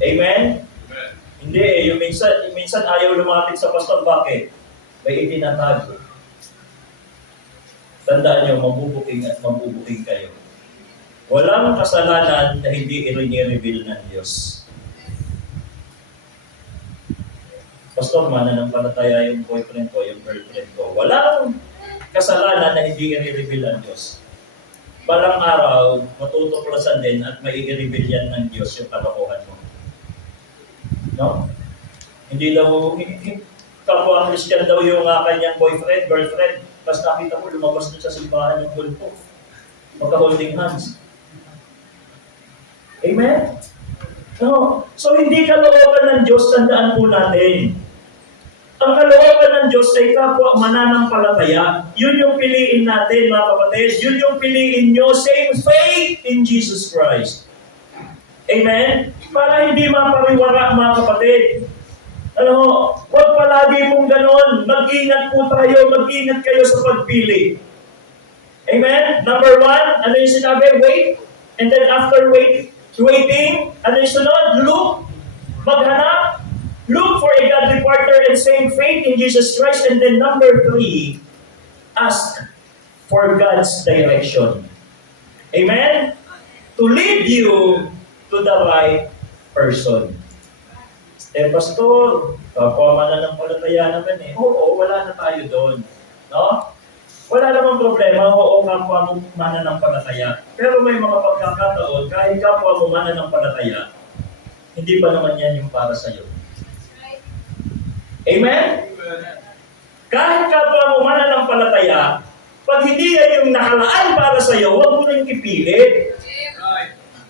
Amen? Amen. Hindi yung minsan ayaw lumapit sa pastor. Bakit? May itinatago. Tandaan nyo, mabubuking at mabubuking kayo. Walang kasalanan na hindi i-reveal ng Diyos. Pastor, mananampalataya yung boyfriend ko, yung girlfriend ko. Walang kasalanan na hindi i-reveal ng Diyos. balang araw, matutuklasan din at may i-reveal ng Diyos yung kalokohan mo. No? Hindi daw, kapwa Christian daw yung kanyang boyfriend, girlfriend, tapos nakita mo, lumabas doon sa simbahan yung kulpo. Magka-holding hands. Amen? No. So, hindi kalooban ng Diyos, tandaan po natin. Ang kalooban ng Diyos ay kapwa mananampalataya. Yun yung piliin natin, mga kapatid. Yun yung piliin nyo. Same faith in Jesus Christ. Amen? Para hindi mapariwara, mga kapatid. Alam mo, huwag palagi mong ganon. Mag-ingat po tayo, mag-ingat kayo sa pagpili. Amen? Number one, ano yung sinabi? Wait. And then after waiting, ano yung sunod? Look. Maghanap. Look for a godly partner and same faith in Jesus Christ. And then number three, ask for God's direction. Amen? To lead you to the right person. Pastor, kapwa mananampalataya naman eh. Oo, wala na tayo doon. No? Wala namang problema, oo, kapwa mo mananampalataya. Pero may mga pagkakataon, kahit kapwa mo mananampalataya, hindi pa naman yan yung para sa'yo. Amen? Kahit kapwa mo mananampalataya, pag hindi yan yung nakalaan para sa'yo, huwag mo nang ipilit.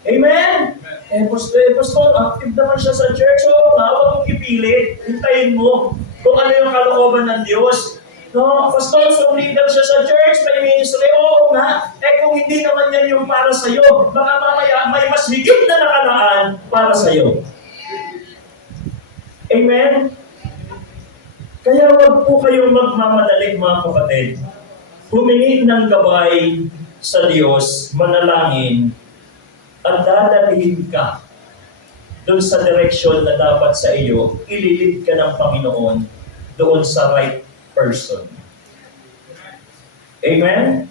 Amen? Pastor, active naman siya sa church. Oo nga, huwag mong ipilit. Hintayin mo kung ano yung kalooban ng Diyos. No, pastor, so leader siya sa church, may ministry. Oo nga. Kung hindi naman yan yung para sa'yo, baka mamaya may mas higit na nakalaan para sa'yo. Amen? Kaya huwag po kayong magmamadali, mga kapatid. Humingi ng gabay sa Diyos, manalangin, at dadalhin ka doon sa direksyon na dapat sa iyo, ililid ka ng Panginoon doon sa right person. Amen?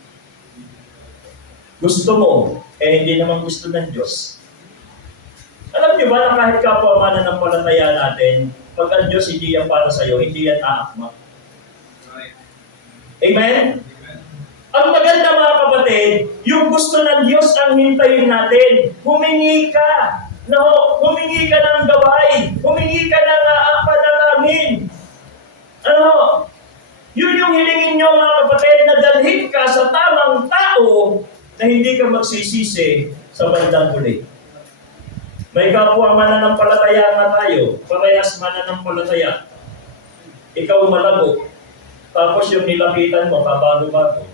Gusto mo, hindi naman gusto ng Diyos. Alam niyo ba na kahit kapwa mananampalataya natin, pag ang Diyos hindi yan para sa iyo, hindi yan aakma. Amen? Ang maganda, mga kapatid, yung gusto ng Diyos ang hintayin natin. Humingi ka. No, humingi ka ng gabay. Humingi ka ng panalangin. Ano? Yun yung hilingin nyo, mga kapatid, na dalhin ka sa tamang tao na hindi ka magsisisi sa bandang huli. May kapwa mananampalataya nga tayo. Parehas mananampalataya. Ikaw malago. Tapos yung nilapitan mo, kabago-bago.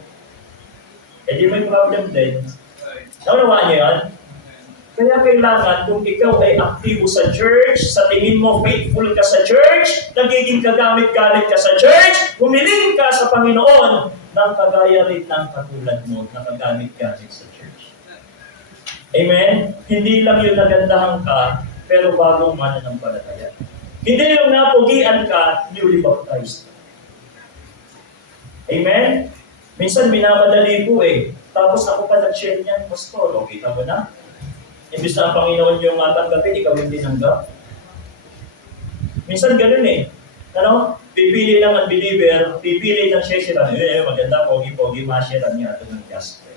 Di may problem din. Nawawaan niyo yan? Kaya kailangan kung ikaw ay aktibo sa church, sa tingin mo faithful ka sa church, nagiging kagamit-gamit ka sa church, humiling ka sa Panginoon ng kagaya rin ng katulad mo na kagamit-gamit sa church. Amen? Hindi lang yung nagandahan ka, pero bagong mananampalataya. Hindi yung napugian ka, newly baptized. Amen? Minsan minamadali po eh. Tapos ako pa nag-share niyan, Pastor, o kita mo na? Imbis na ang Panginoon yung matanggapin, ikaw hindi tinanggap. Minsan ganun eh. Ano? Pipili ng unbeliever, pipili ng sheshiran. Maganda, pogi-pogi, mashiran niya ito ng gospel.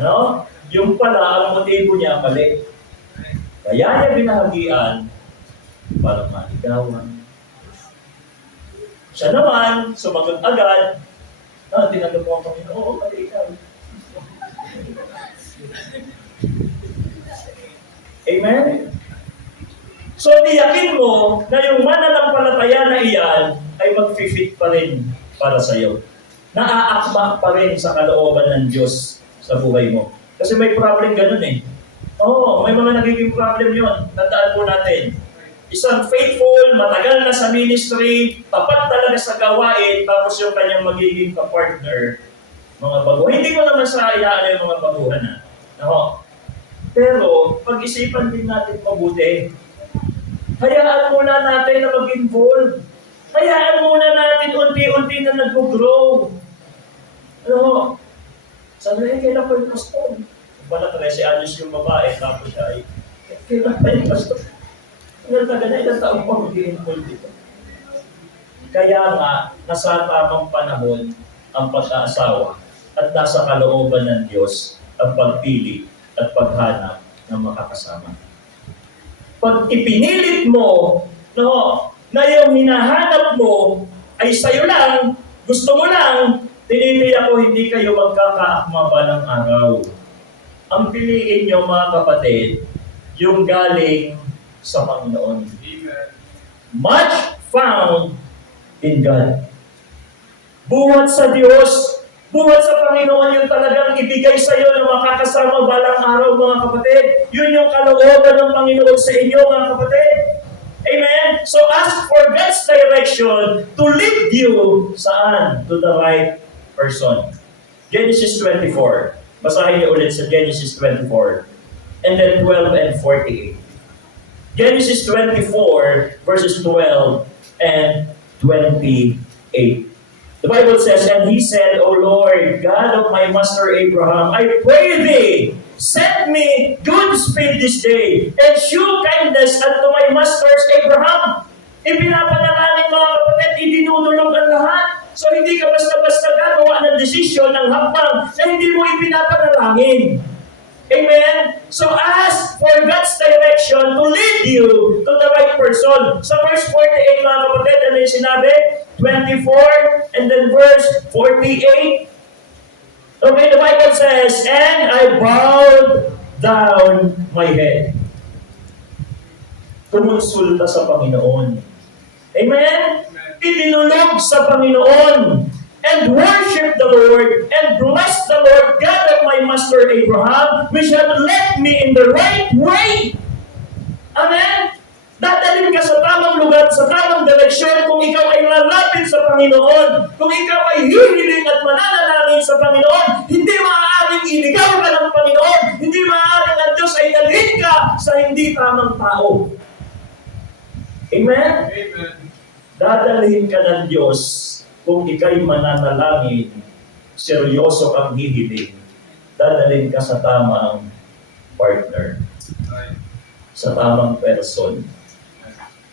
Ano? Yung pala, ang motibo niya, mali. Kaya niya binahagian para maligawan. Siya naman, sumagot agad, tinanggap mo ang Panginoon. Oo, mali ikaw. Amen? So, tiyakin mo na yung mananampalataya na iyan ay mag-fit pa rin para sa iyo. Naaakma pa rin sa kalooban ng Diyos sa buhay mo. Kasi may problem ganun eh. Oo, may mga nagiging problem yun. Tandaan po natin. Isang faithful, matagal na sa ministry, tapat talaga sa gawain, tapos yung kanyang magiging kapartner, mga bago. Hindi ko naman sa inaano yung mga baguhan na. No? Pero, pag-isipan din natin mabuti. Hayaan muna natin na mag-involve. Hayaan muna natin unti-unti na nag-grow. Ano? Sabi kailan pa yung pastor? Pala 13 anos yung babae, tapos siya ay, kailan pa yung pastor? Ilang taong pa mag-i-involve dito. Kaya nga, nasa tamang panahon ang pag-aasawa at nasa kalooban ng Diyos ang pagpili at paghanap ng makakasama. Pag ipinilit mo, no, na yung hinahanap mo ay sa'yo lang, gusto mo lang, tinitiyak ko hindi kayo magkakaakma ba ng araw. Ang piliin nyo mga kapatid, yung galing sa Panginoon. Amen. Much found in God. Buhat sa Diyos, buhat sa Panginoon yung talagang ibigay sa iyo na makakasama balang araw mga kapatid. Yun yung kalooban ng Panginoon sa inyo mga kapatid. Amen? So ask for God's direction to lead you saan? To the right person. Genesis 24. Basahin niyo ulit sa Genesis 24. And then 12 and 48. Genesis 24 verses 12 and 28. The Bible says, and he said, O Lord, God of my master Abraham, I pray thee, send me good speed this day, and shew kindness unto my master Abraham. Ipinapanalangin mga kapatid, idinudulog ang lahat. So hindi ka basta-basta gagawa ng desisyon ng hakbang na hindi mo ipinapanalangin. Amen? So ask for God's direction to lead you to the right person. Sa verse 48 mga kapatid, ano yung sinabi? 24 and then verse 48. Okay, the Bible says, and I bowed down my head. Kumonsulta sa Panginoon. Amen? Idinulog sa Panginoon. And worship the Lord, and bless the Lord God of my master Abraham, which had led me in the right way. Amen? Dadalhin ka sa tamang lugar, sa tamang direksyon kung ikaw ay lalapit sa Panginoon. Kung ikaw ay hihiling at mananalangin sa Panginoon, hindi maaaring iligaw ka ng Panginoon. Hindi maaaring ang Diyos ay dalhin ka sa hindi tamang tao. Amen? Amen. Dadalhin ka ng Diyos kung ika'y mananalangin, seryoso kang hihiling, dadalhin ka sa tamang partner, Right. sa tamang person.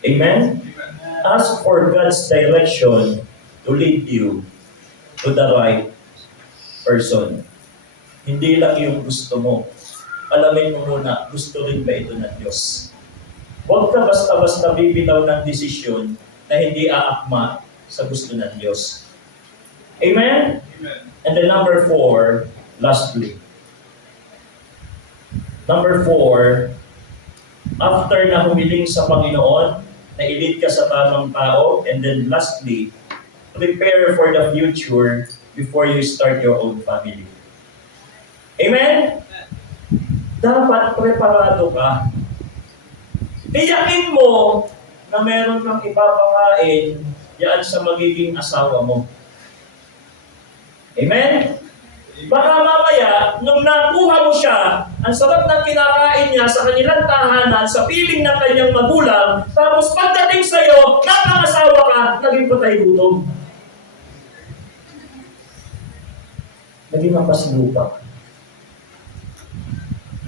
Amen? Amen. Ask for God's direction to lead you to the right person. Hindi lang yung gusto mo. Alamin mo muna, gusto rin ba ito ng Diyos? Huwag ka basta-basta bibitaw ng desisyon na hindi aakma sa gusto ng Diyos. Amen? Amen. And then number 4, lastly. Number 4, after na humiling sa Panginoon, na i-lead ka sa tamang tao, and then lastly, prepare for the future before you start your own family. Amen? Dapat preparado ka. Tiyakin mo na meron kang ipapakain yan sa magiging asawa mo. Amen? Baka mamaya, nung nakuha mo siya, ang sarap ng kinakain niya sa kanilang tahanan, sa piling ng kanyang magulang, tapos pagdating sa'yo, napangasawa ka, naging patay gutom. Naging mapaslupa.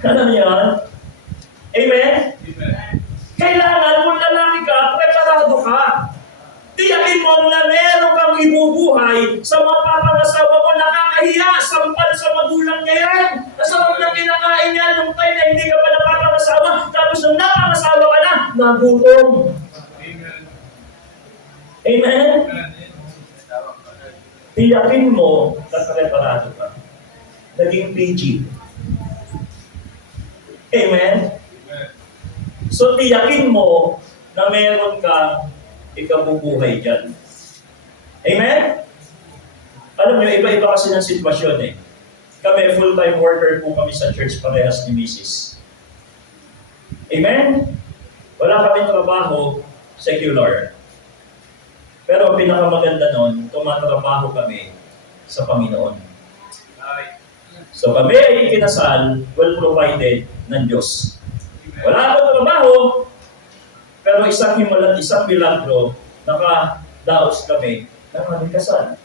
Alam niyo yan? Amen? Amen. Kailangan kung lalaki ka, preparado ka. Tiyakin mo na meron kang ibubuhay sa mga papangasawa mo, nakakahiya, sampal sa magulang niya yan. Nasarap na kinakain niya nung time na hindi ka pa napapangasawa, tapos nung napangasawa ka na, nagutom. Amen. Amen? Amen. Tiyakin mo na preparado ka. Naging PG. Amen? Amen. So tiyakin mo na meron kang ikabubuhay dyan. Amen? Alam niyo, iba-iba kasi ng sitwasyon eh. Kami, full-time worker po kami sa church parehas ni Mrs. Amen? Wala kami trabaho, secular. Pero ang pinakamaganda nun, tumatrabaho kami sa Panginoon. Right. So kami ay ikinasal, well provided ng Diyos. Wala akong trabaho, pero isang himalat, isang milagro, nakadaos kami ng aming kasal.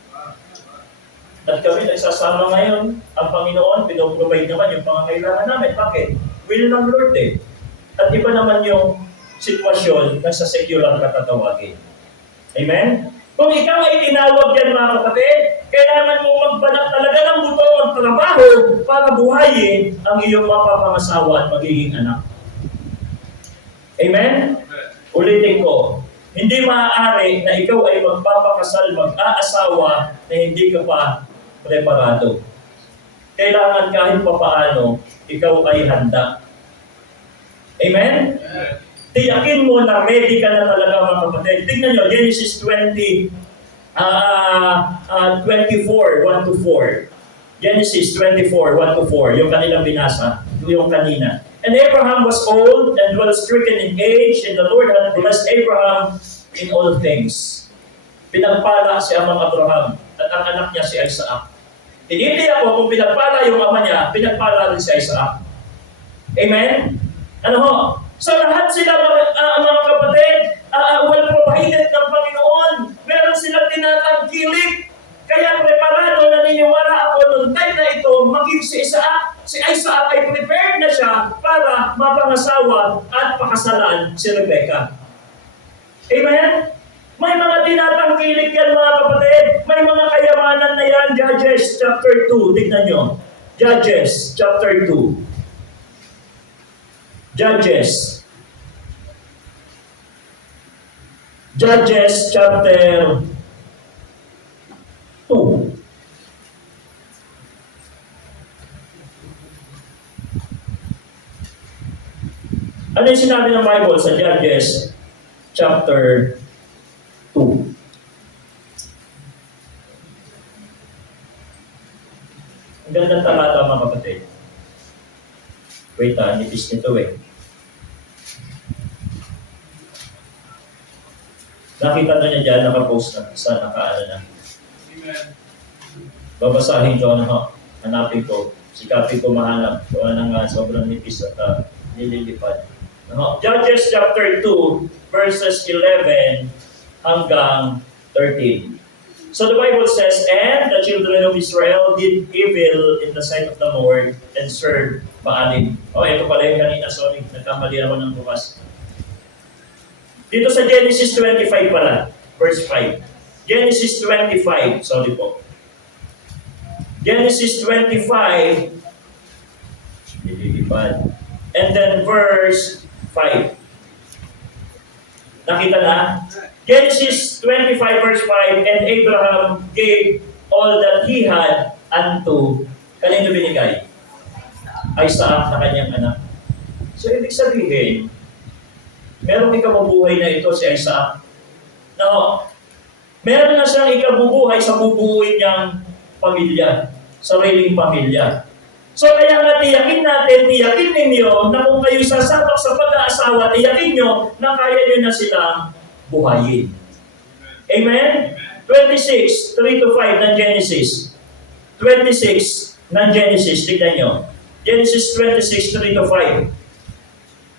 At kami nagsasama ngayon, ang Panginoon, pinoprovide naman yung pangangailangan namin. Bakit? Will ng Lord eh. At iba naman yung sitwasyon na sa secular katatawagin. Amen? Kung ikaw ay tinawag yan mga kapatid, kailangan mo magbanat talaga ng buto magtrabaho para buhayin ang iyong mapapangasawa at magiging anak. Amen? Ulitin ko, hindi maaari na ikaw ay magpapakasal, mag-aasawa na hindi ka pa preparado. Kailangan kahit papaano, ikaw ay handa. Amen? Tiyakin mo na ready ka na talaga mga kapatid. Tingnan nyo, Genesis 24, 1-4. Genesis 24, 1-4. Yung kanilang binasa. Yung kanina. And Abraham was old and well stricken in age, and the Lord had blessed Abraham in all things. Pinagpala si amang Abraham at ang anak niya si Isaac. Tinitiyak ko kung pinagpala yung ama niya, pinagpala rin si Isaac. Amen? Ano ho? So lahat sila mga kapatid, well provided ng Panginoon. Meron silang tinatangkilik. Kaya preparado, naniniwala ako noong time na ito, maging si Isaac ay prepared na siya para mapangasawa at pakasalan si Rebecca. Amen? May mga tinatangkilik yan mga kapatid. May mga kayamanan na yan. Judges chapter 2. Tignan nyo. Judges chapter 2. Judges chapter 2. Ano yung sinabi ng Bible sa Judges chapter 2? Ang gandang talata mga kapatid. Wait, nipis nito eh. Nakita na niya dyan, nakapost na, sa nakaano na. Amen. Babasahin ko, hanapin ko, sikapin ko mahanap. Gawa na nga, sobrang nipis at nililipad. Judges chapter 2, verses 11 hanggang 13. So the Bible says, and the children of Israel did evil in the sight of the Lord and served Baalim. Ito pala yung kanina, sorry, nagkamali ako ng bukas. Dito sa Genesis 25 pala, verse 5. Genesis 25, sorry po. Genesis 25, nililipad. And then verse 5. Nakita na? Genesis 25 verse 5, and Abraham gave all that he had unto, kanino binigay? Isaac na kanyang anak. So, ibig sabihin, merong ikabubuhay na ito si Isaac. Now, meron na siyang ikabubuhay sa bubuuin niyang pamilya, sariling pamilya. So, kaya nga tiyakin ninyo na kung kayo sasabak sa pag-aasawa, tiyakin nyo na kaya nyo na silang buhayin. Amen? 26, 3-5 ng Genesis. 26 ng Genesis, tignan nyo. Genesis 26, 3-5.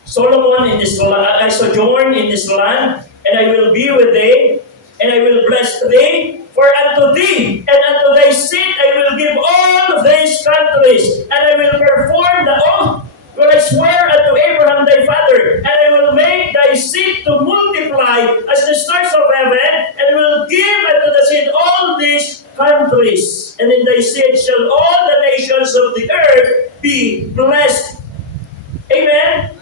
Solomon in this land, I sojourn in this land, and I will be with thee, and I will bless thee, for unto thee and unto thy seed I will give all these countries, and I will perform the oath which I swear unto Abraham thy father, and I will make thy seed to multiply as the stars of heaven, and I will give unto the seed all these countries, and in thy seed shall all the nations of the earth be blessed. Amen?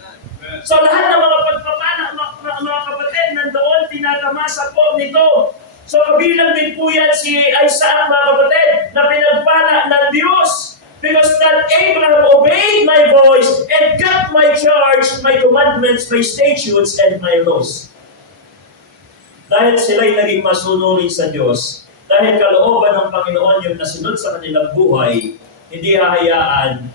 So lahat ng mga pagpapala, mga kapatid, nandoon, tinatamasa po nito. So kabilang din po yan si Isaac, mga kapatid, na pinagpala ng Diyos. Because that Abraham obeyed my voice and kept my charge, my commandments, my statutes, and my laws. Dahil sila'y naging masunurin sa Diyos, dahil kalooban ng Panginoon yung nasunod sa kanilang buhay, hindi hahayaan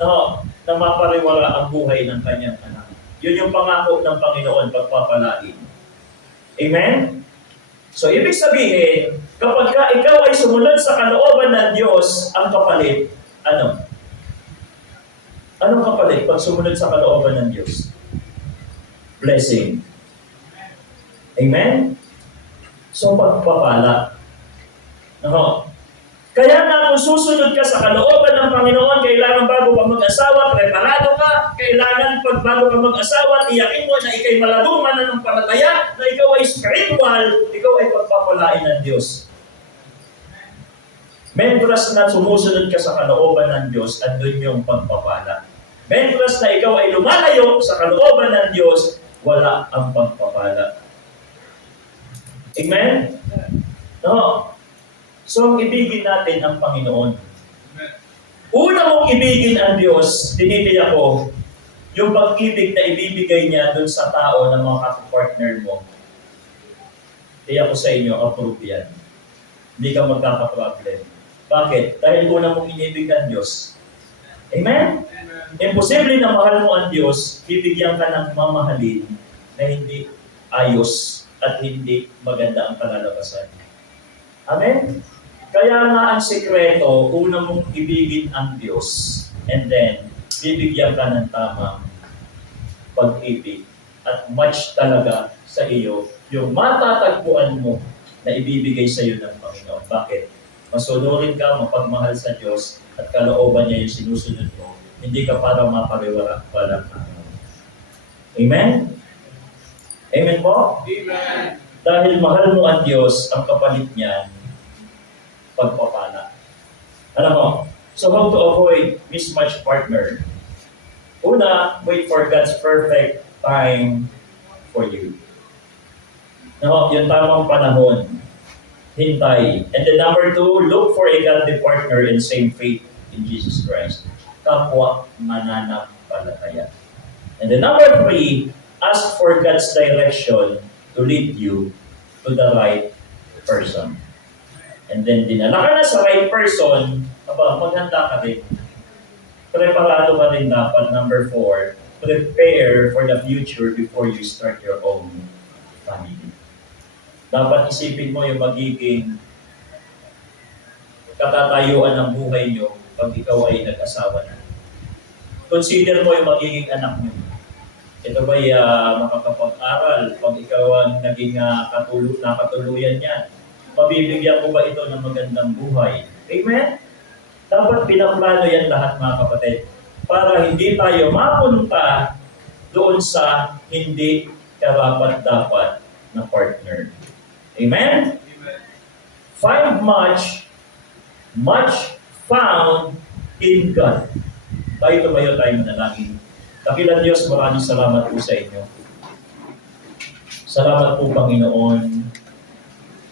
na mapariwala ang buhay ng kanyang anak. Yun yung pangako ng Panginoon pagpapalain. Amen? So, ibig sabihin, kapag ikaw ay sumunod sa kalooban ng Diyos, ang kapalit, ano? Anong kapalit pag sumunod sa kalooban ng Diyos? Blessing. Amen? So, pagpapala. Kaya nga kung susunod ka sa kalooban ng Panginoon, kailangan bago ka mag-asawa, preparado ka. Kailangan pag bago ka mag-asawa, tiyakin mo na ikay malabong mananampalataya, na ikaw ay spiritual, ikaw ay pagpapalain ng Diyos. Mentras na sumusunod ka sa kalooban ng Diyos, andun yung pagpapala. Mentras na ikaw ay lumalayo sa kalooban ng Diyos, wala ang pagpapala. Amen? No? So, ibigin natin ang Panginoon. Amen. Una mong ibigin ang Diyos, tinitiyak ko, yung pag-ibig na ibibigay niya dun sa tao ng mga partner mo. Tiyak ko sa inyo, approve yan. Hindi ka magkaka-problem. Bakit? Dahil una mong inibig ang Diyos. Amen? Amen. Imposible na mahal mo ang Diyos, bibigyan ka ng mamahalin na hindi ayos at hindi maganda ang kalalabasan. Amen? Kaya nga ang sekreto, una mong ibigin ang Diyos, and then, bibigyan ka ng tamang pag-ibig at match talaga sa iyo yung matatagpuan mo na ibibigay sa iyo ng Panginoon. Bakit? Masunurin ka, mapagmahal sa Diyos at kalooban niya yung sinusunod mo. Hindi ka para mapariwara walang araw. Amen? Amen po? Amen. Dahil mahal mo ang Diyos, ang kapalit niya, pagpapala. Alam mo, so how to avoid mismatched partner? Una, wait for God's perfect time for you. No, yung tamang panahon. Hintay. And then number 2, look for a godly partner in same faith in Jesus Christ. Kapwa mananampalataya. And then number 3, ask for God's direction to lead you to the right person. And then dinala ka na sa right person, maghanda ka rin. Preparado ka rin dapat. Number 4, prepare for the future before you start your own family. Dapat isipin mo yung magiging katatayuan ng buhay nyo pag ikaw ay nag-asawa na. Consider mo yung magiging anak nyo. Ito ba'y makakapag-aral pag ikaw ang naging nakatuluyan niyan? Mabibigyan ko ba ito ng magandang buhay? Amen? Dapat pinaplano yan lahat mga kapatid para hindi tayo mapunta doon sa hindi karapat-dapat na partner. Amen? Amen. Find much found in God. Tumayo tayo manalangin. Dakilang Diyos, maraming salamat po sa inyo. Salamat po, Panginoon,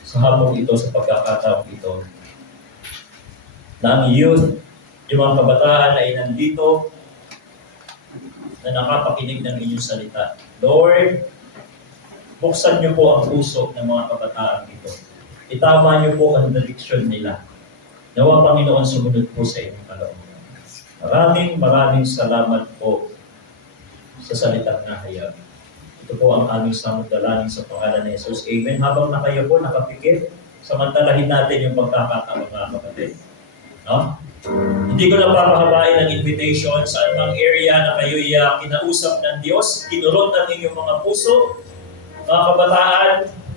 sa hapong ito, sa pagkakataong ito, na ang youth, yung mga kabataan ay nandito, na nakapakinig ng inyong salita. Lord, buksan niyo po ang puso ng mga kabataan ito. Itama niyo po ang direksyon nila. Nawa, Panginoon, sumunod po sa inyong kalooban. Maraming salamat po sa salitang nahayag. Ito po ang aming samot-dalangin sa pangalan ni Jesus. Amen. Habang na kayo po nakapikit, samantalahin natin yung pagkakataon mga kapatid. No? Hindi ko na papahabain ang invitation sa anumang area na kayo'y kinausap ng Diyos, kinurot ang inyong mga puso. Mga kabataan,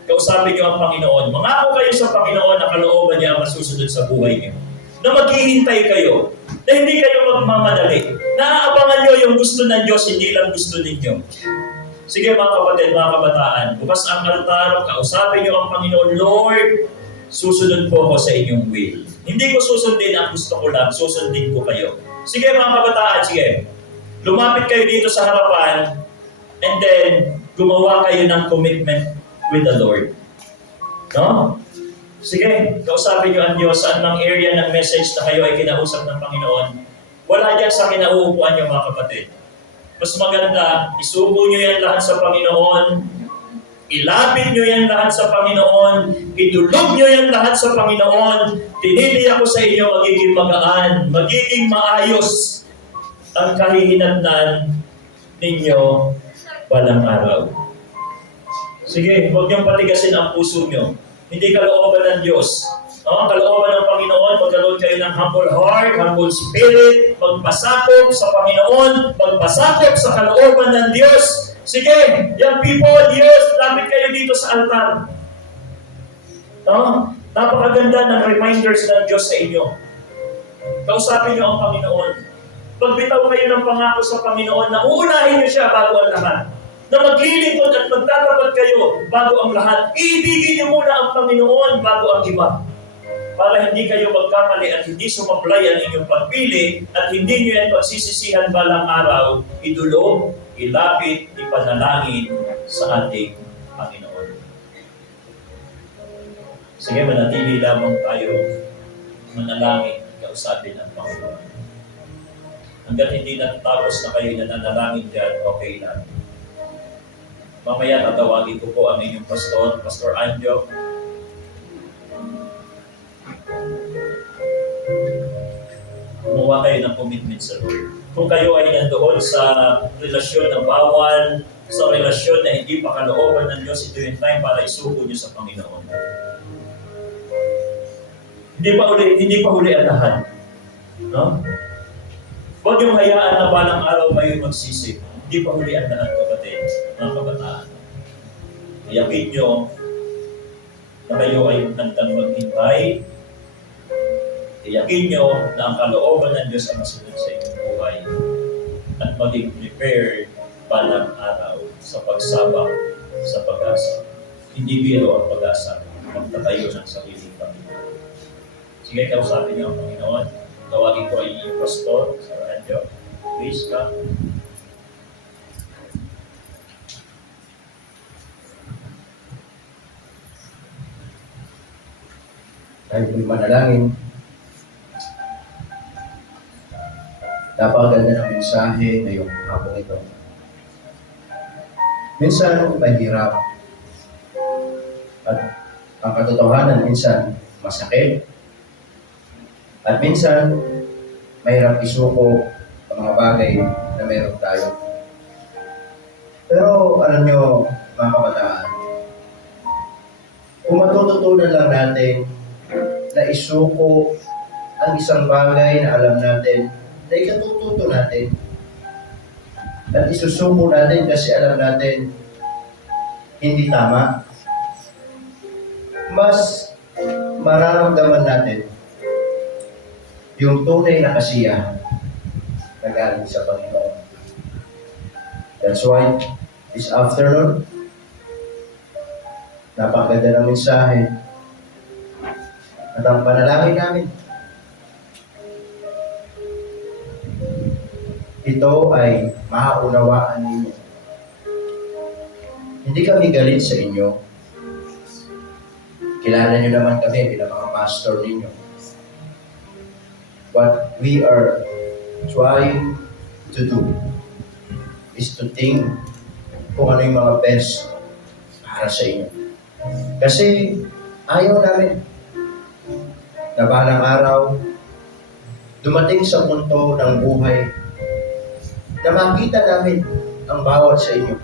kausapin niyo ang Panginoon. Mangako kayo sa Panginoon na kalooban niya ang masusunod sa buhay niyo. Na maghihintay kayo. Na hindi kayo magmamadali. Naaabangan niyo yung gusto ng Diyos, hindi lang gusto ninyo. Sige mga kapatid, mga kabataan, bukas ang altar, kausapin niyo ang Panginoon, Lord, susunod po ako sa inyong will. Hindi ko susundin ang gusto ko lang, susundin ko kayo. Sige mga kabataan, sige. Lumapit kayo dito sa harapan, and then, gumawa kayo ng commitment with the Lord. No? Sige, kausapin niyo ang Diyos sa anumang area ng message na kayo ay kinausap ng Panginoon. Wala dyan sa kinauupuan niyo mga kapatid. Mas maganda, isubo niyo yan lahat sa Panginoon, ilapit niyo yan lahat sa Panginoon, idulog niyo yan lahat sa Panginoon, tinitiyak ko sa inyo magiging magaan, magiging maayos ang kahihinatnan ninyo balang araw. Sige, huwag niyong patigasin ang puso niyo. Hindi kalooban ng Diyos. No? Kalooban ng Panginoon, magkaroon kayo ng humble heart, humble spirit, magpasakop sa Panginoon, magpasakop sa kalooban ng Diyos. Sige, young people, Diyos, lapit kayo dito sa altar. No? Napakaganda ng reminders ng Diyos sa inyo. Kausapin niyo ang Panginoon. Pagbitaw kayo ng pangako sa Panginoon na uunahin niyo siya bago ang lahat. Na maglilingkod at magtatapat kayo bago ang lahat. Iibigin niyo muna ang Panginoon bago ang iba. para hindi kayo magkamali at hindi sumablay ang inyong pagpili at hindi nyo yan pagsisisihan balang araw, idulog, ilapit, ipanalangin sa ating Panginoon. Sige, manatili lamang tayo manalangin at kausapin ang Panginoon. Hanggang hindi natapos na kayo nananalangin dyan, okay lang. Mamaya tatawagin ko po ang inyong pastor, Pastor Anjo. Gumawa kayo ng commitment sa Lord. Kung kayo ay nandoon sa relasyon na bawal, sa relasyon na hindi pa kalooban ng Diyos, ito yung time para isuko nyo sa Panginoon. Hindi pa huli ang lahat. No? Huwag yung hayaan na balang araw kayo magsisi. Hindi pa huli ang lahat, kapatid, mga kabataan. Iyakin nyo na kayo ay handang maghintay. Iyakin nyo na ang kalooban ng Diyos ang masunod sa inyong buhay at maging prepared balang araw sa pagsabak sa pag-asa. Hindi biro ang pag-asa, magtatayo ng sariling Panginoon. Sige, kausapin niyo ang Panginoon. Tawagin ko ay yung pastor sa radyo. Please come. Tayo po'y manalangin. Napakaganda ng mensahe ngayong hapong ito. Minsan mahirap. At ang katotohanan minsan masakit. At minsan mahirap isuko ang mga bagay na meron tayo. Pero alam nyo, mga kabataan, kung matututunan lang natin na isuko ang isang bagay na alam natin na ikatututo natin. At isusuko natin kasi alam natin hindi tama. Mas mararamdaman natin yung tunay na kasiyahan na galing sa Panginoon. That's why this afternoon, napakaganda ng mensahe at ang panalangin namin. Ito ay maunawaan ninyo. Hindi kami galit sa inyo. Kilala nyo naman kami bilang mga pastor ninyo. What we are trying to do is to think kung ano yung mga best para sa inyo. Kasi ayaw namin na balang araw dumating sa punto ng buhay na makita namin ang bawat sa inyo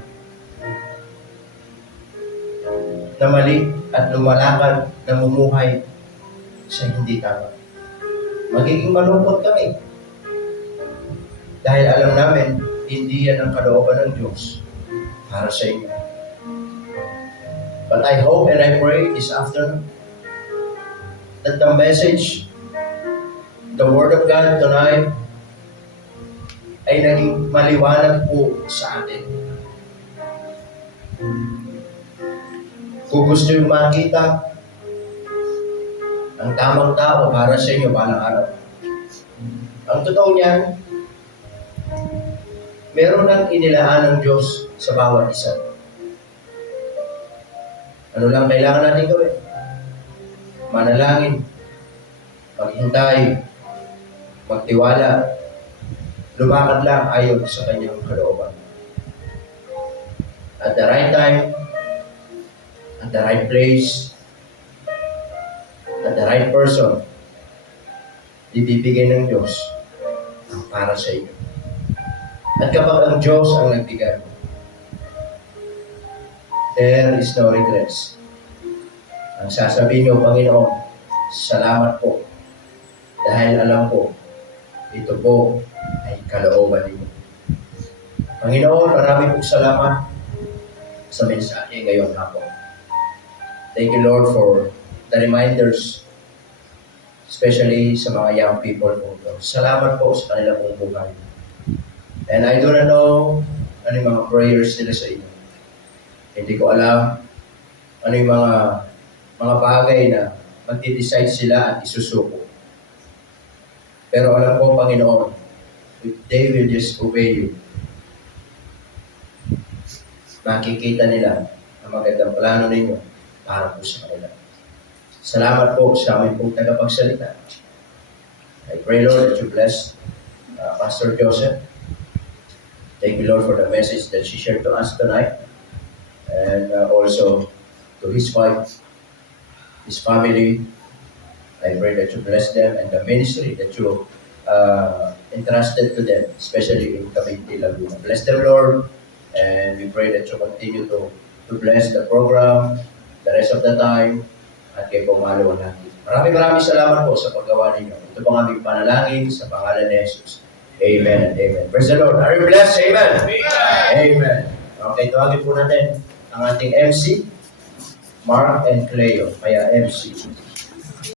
na mali at lumalakad na mumuhay sa hindi tama. Magiging malungkot kami dahil alam namin hindi yan ang kalooban ng Diyos para sa inyo. But I hope and I pray this afternoon that the message, the Word of God tonight, ay naging maliwanag po sa atin. Kung gusto yung makita ang tamang tao para sa inyo balang araw. Ang totoo niyan, meron ng inilaan ng Diyos sa bawat isa. Ano lang kailangan natin gawin? Manalangin, maghintay, magtiwala, lumakad lang ayon sa kanyang kalooban. At the right time, at the right place, at the right person, ibibigay ng Diyos ang para sa inyo. At kapag ang Diyos ang nagbigay, there is no regrets. Ang sasabihin niyo, Panginoon, salamat po. Dahil alam ko, ito po ay kalooban ninyo. Panginoon, marami pong salamat sa mensahe ngayong hapon. Thank you, Lord, for the reminders, especially sa mga young people po. Salamat po sa kanila pong buhay. And I do not know ano yung mga prayers nila sa inyo. Hindi ko alam ano yung mga bagay na magdi-decide sila at isusuko. Pero alam ko, Panginoon, if they will just obey you, makikita nila ang magandang plano ninyo para po sa kanila. Salamat po sa aming pong tagapagsalita. I pray, Lord, that you bless Pastor Joseph. Thank you, Lord, for the message that she shared to us tonight. And also to his wife, his family. I pray that you bless them and the ministry that you entrusted to them, especially in Cavite, Laguna. Bless them, Lord, and we pray that you continue to bless the program, the rest of the time, at kay Pumalo natin. Maraming salamat po sa paggawa ninyo. Ito pong aming panalangin sa pangalan ni Jesus. Amen and amen. Praise the Lord. Are you blessed? Amen. Amen. Okay, tawagin po natin ang ating MC, Mark and Cleo. Kaya MC.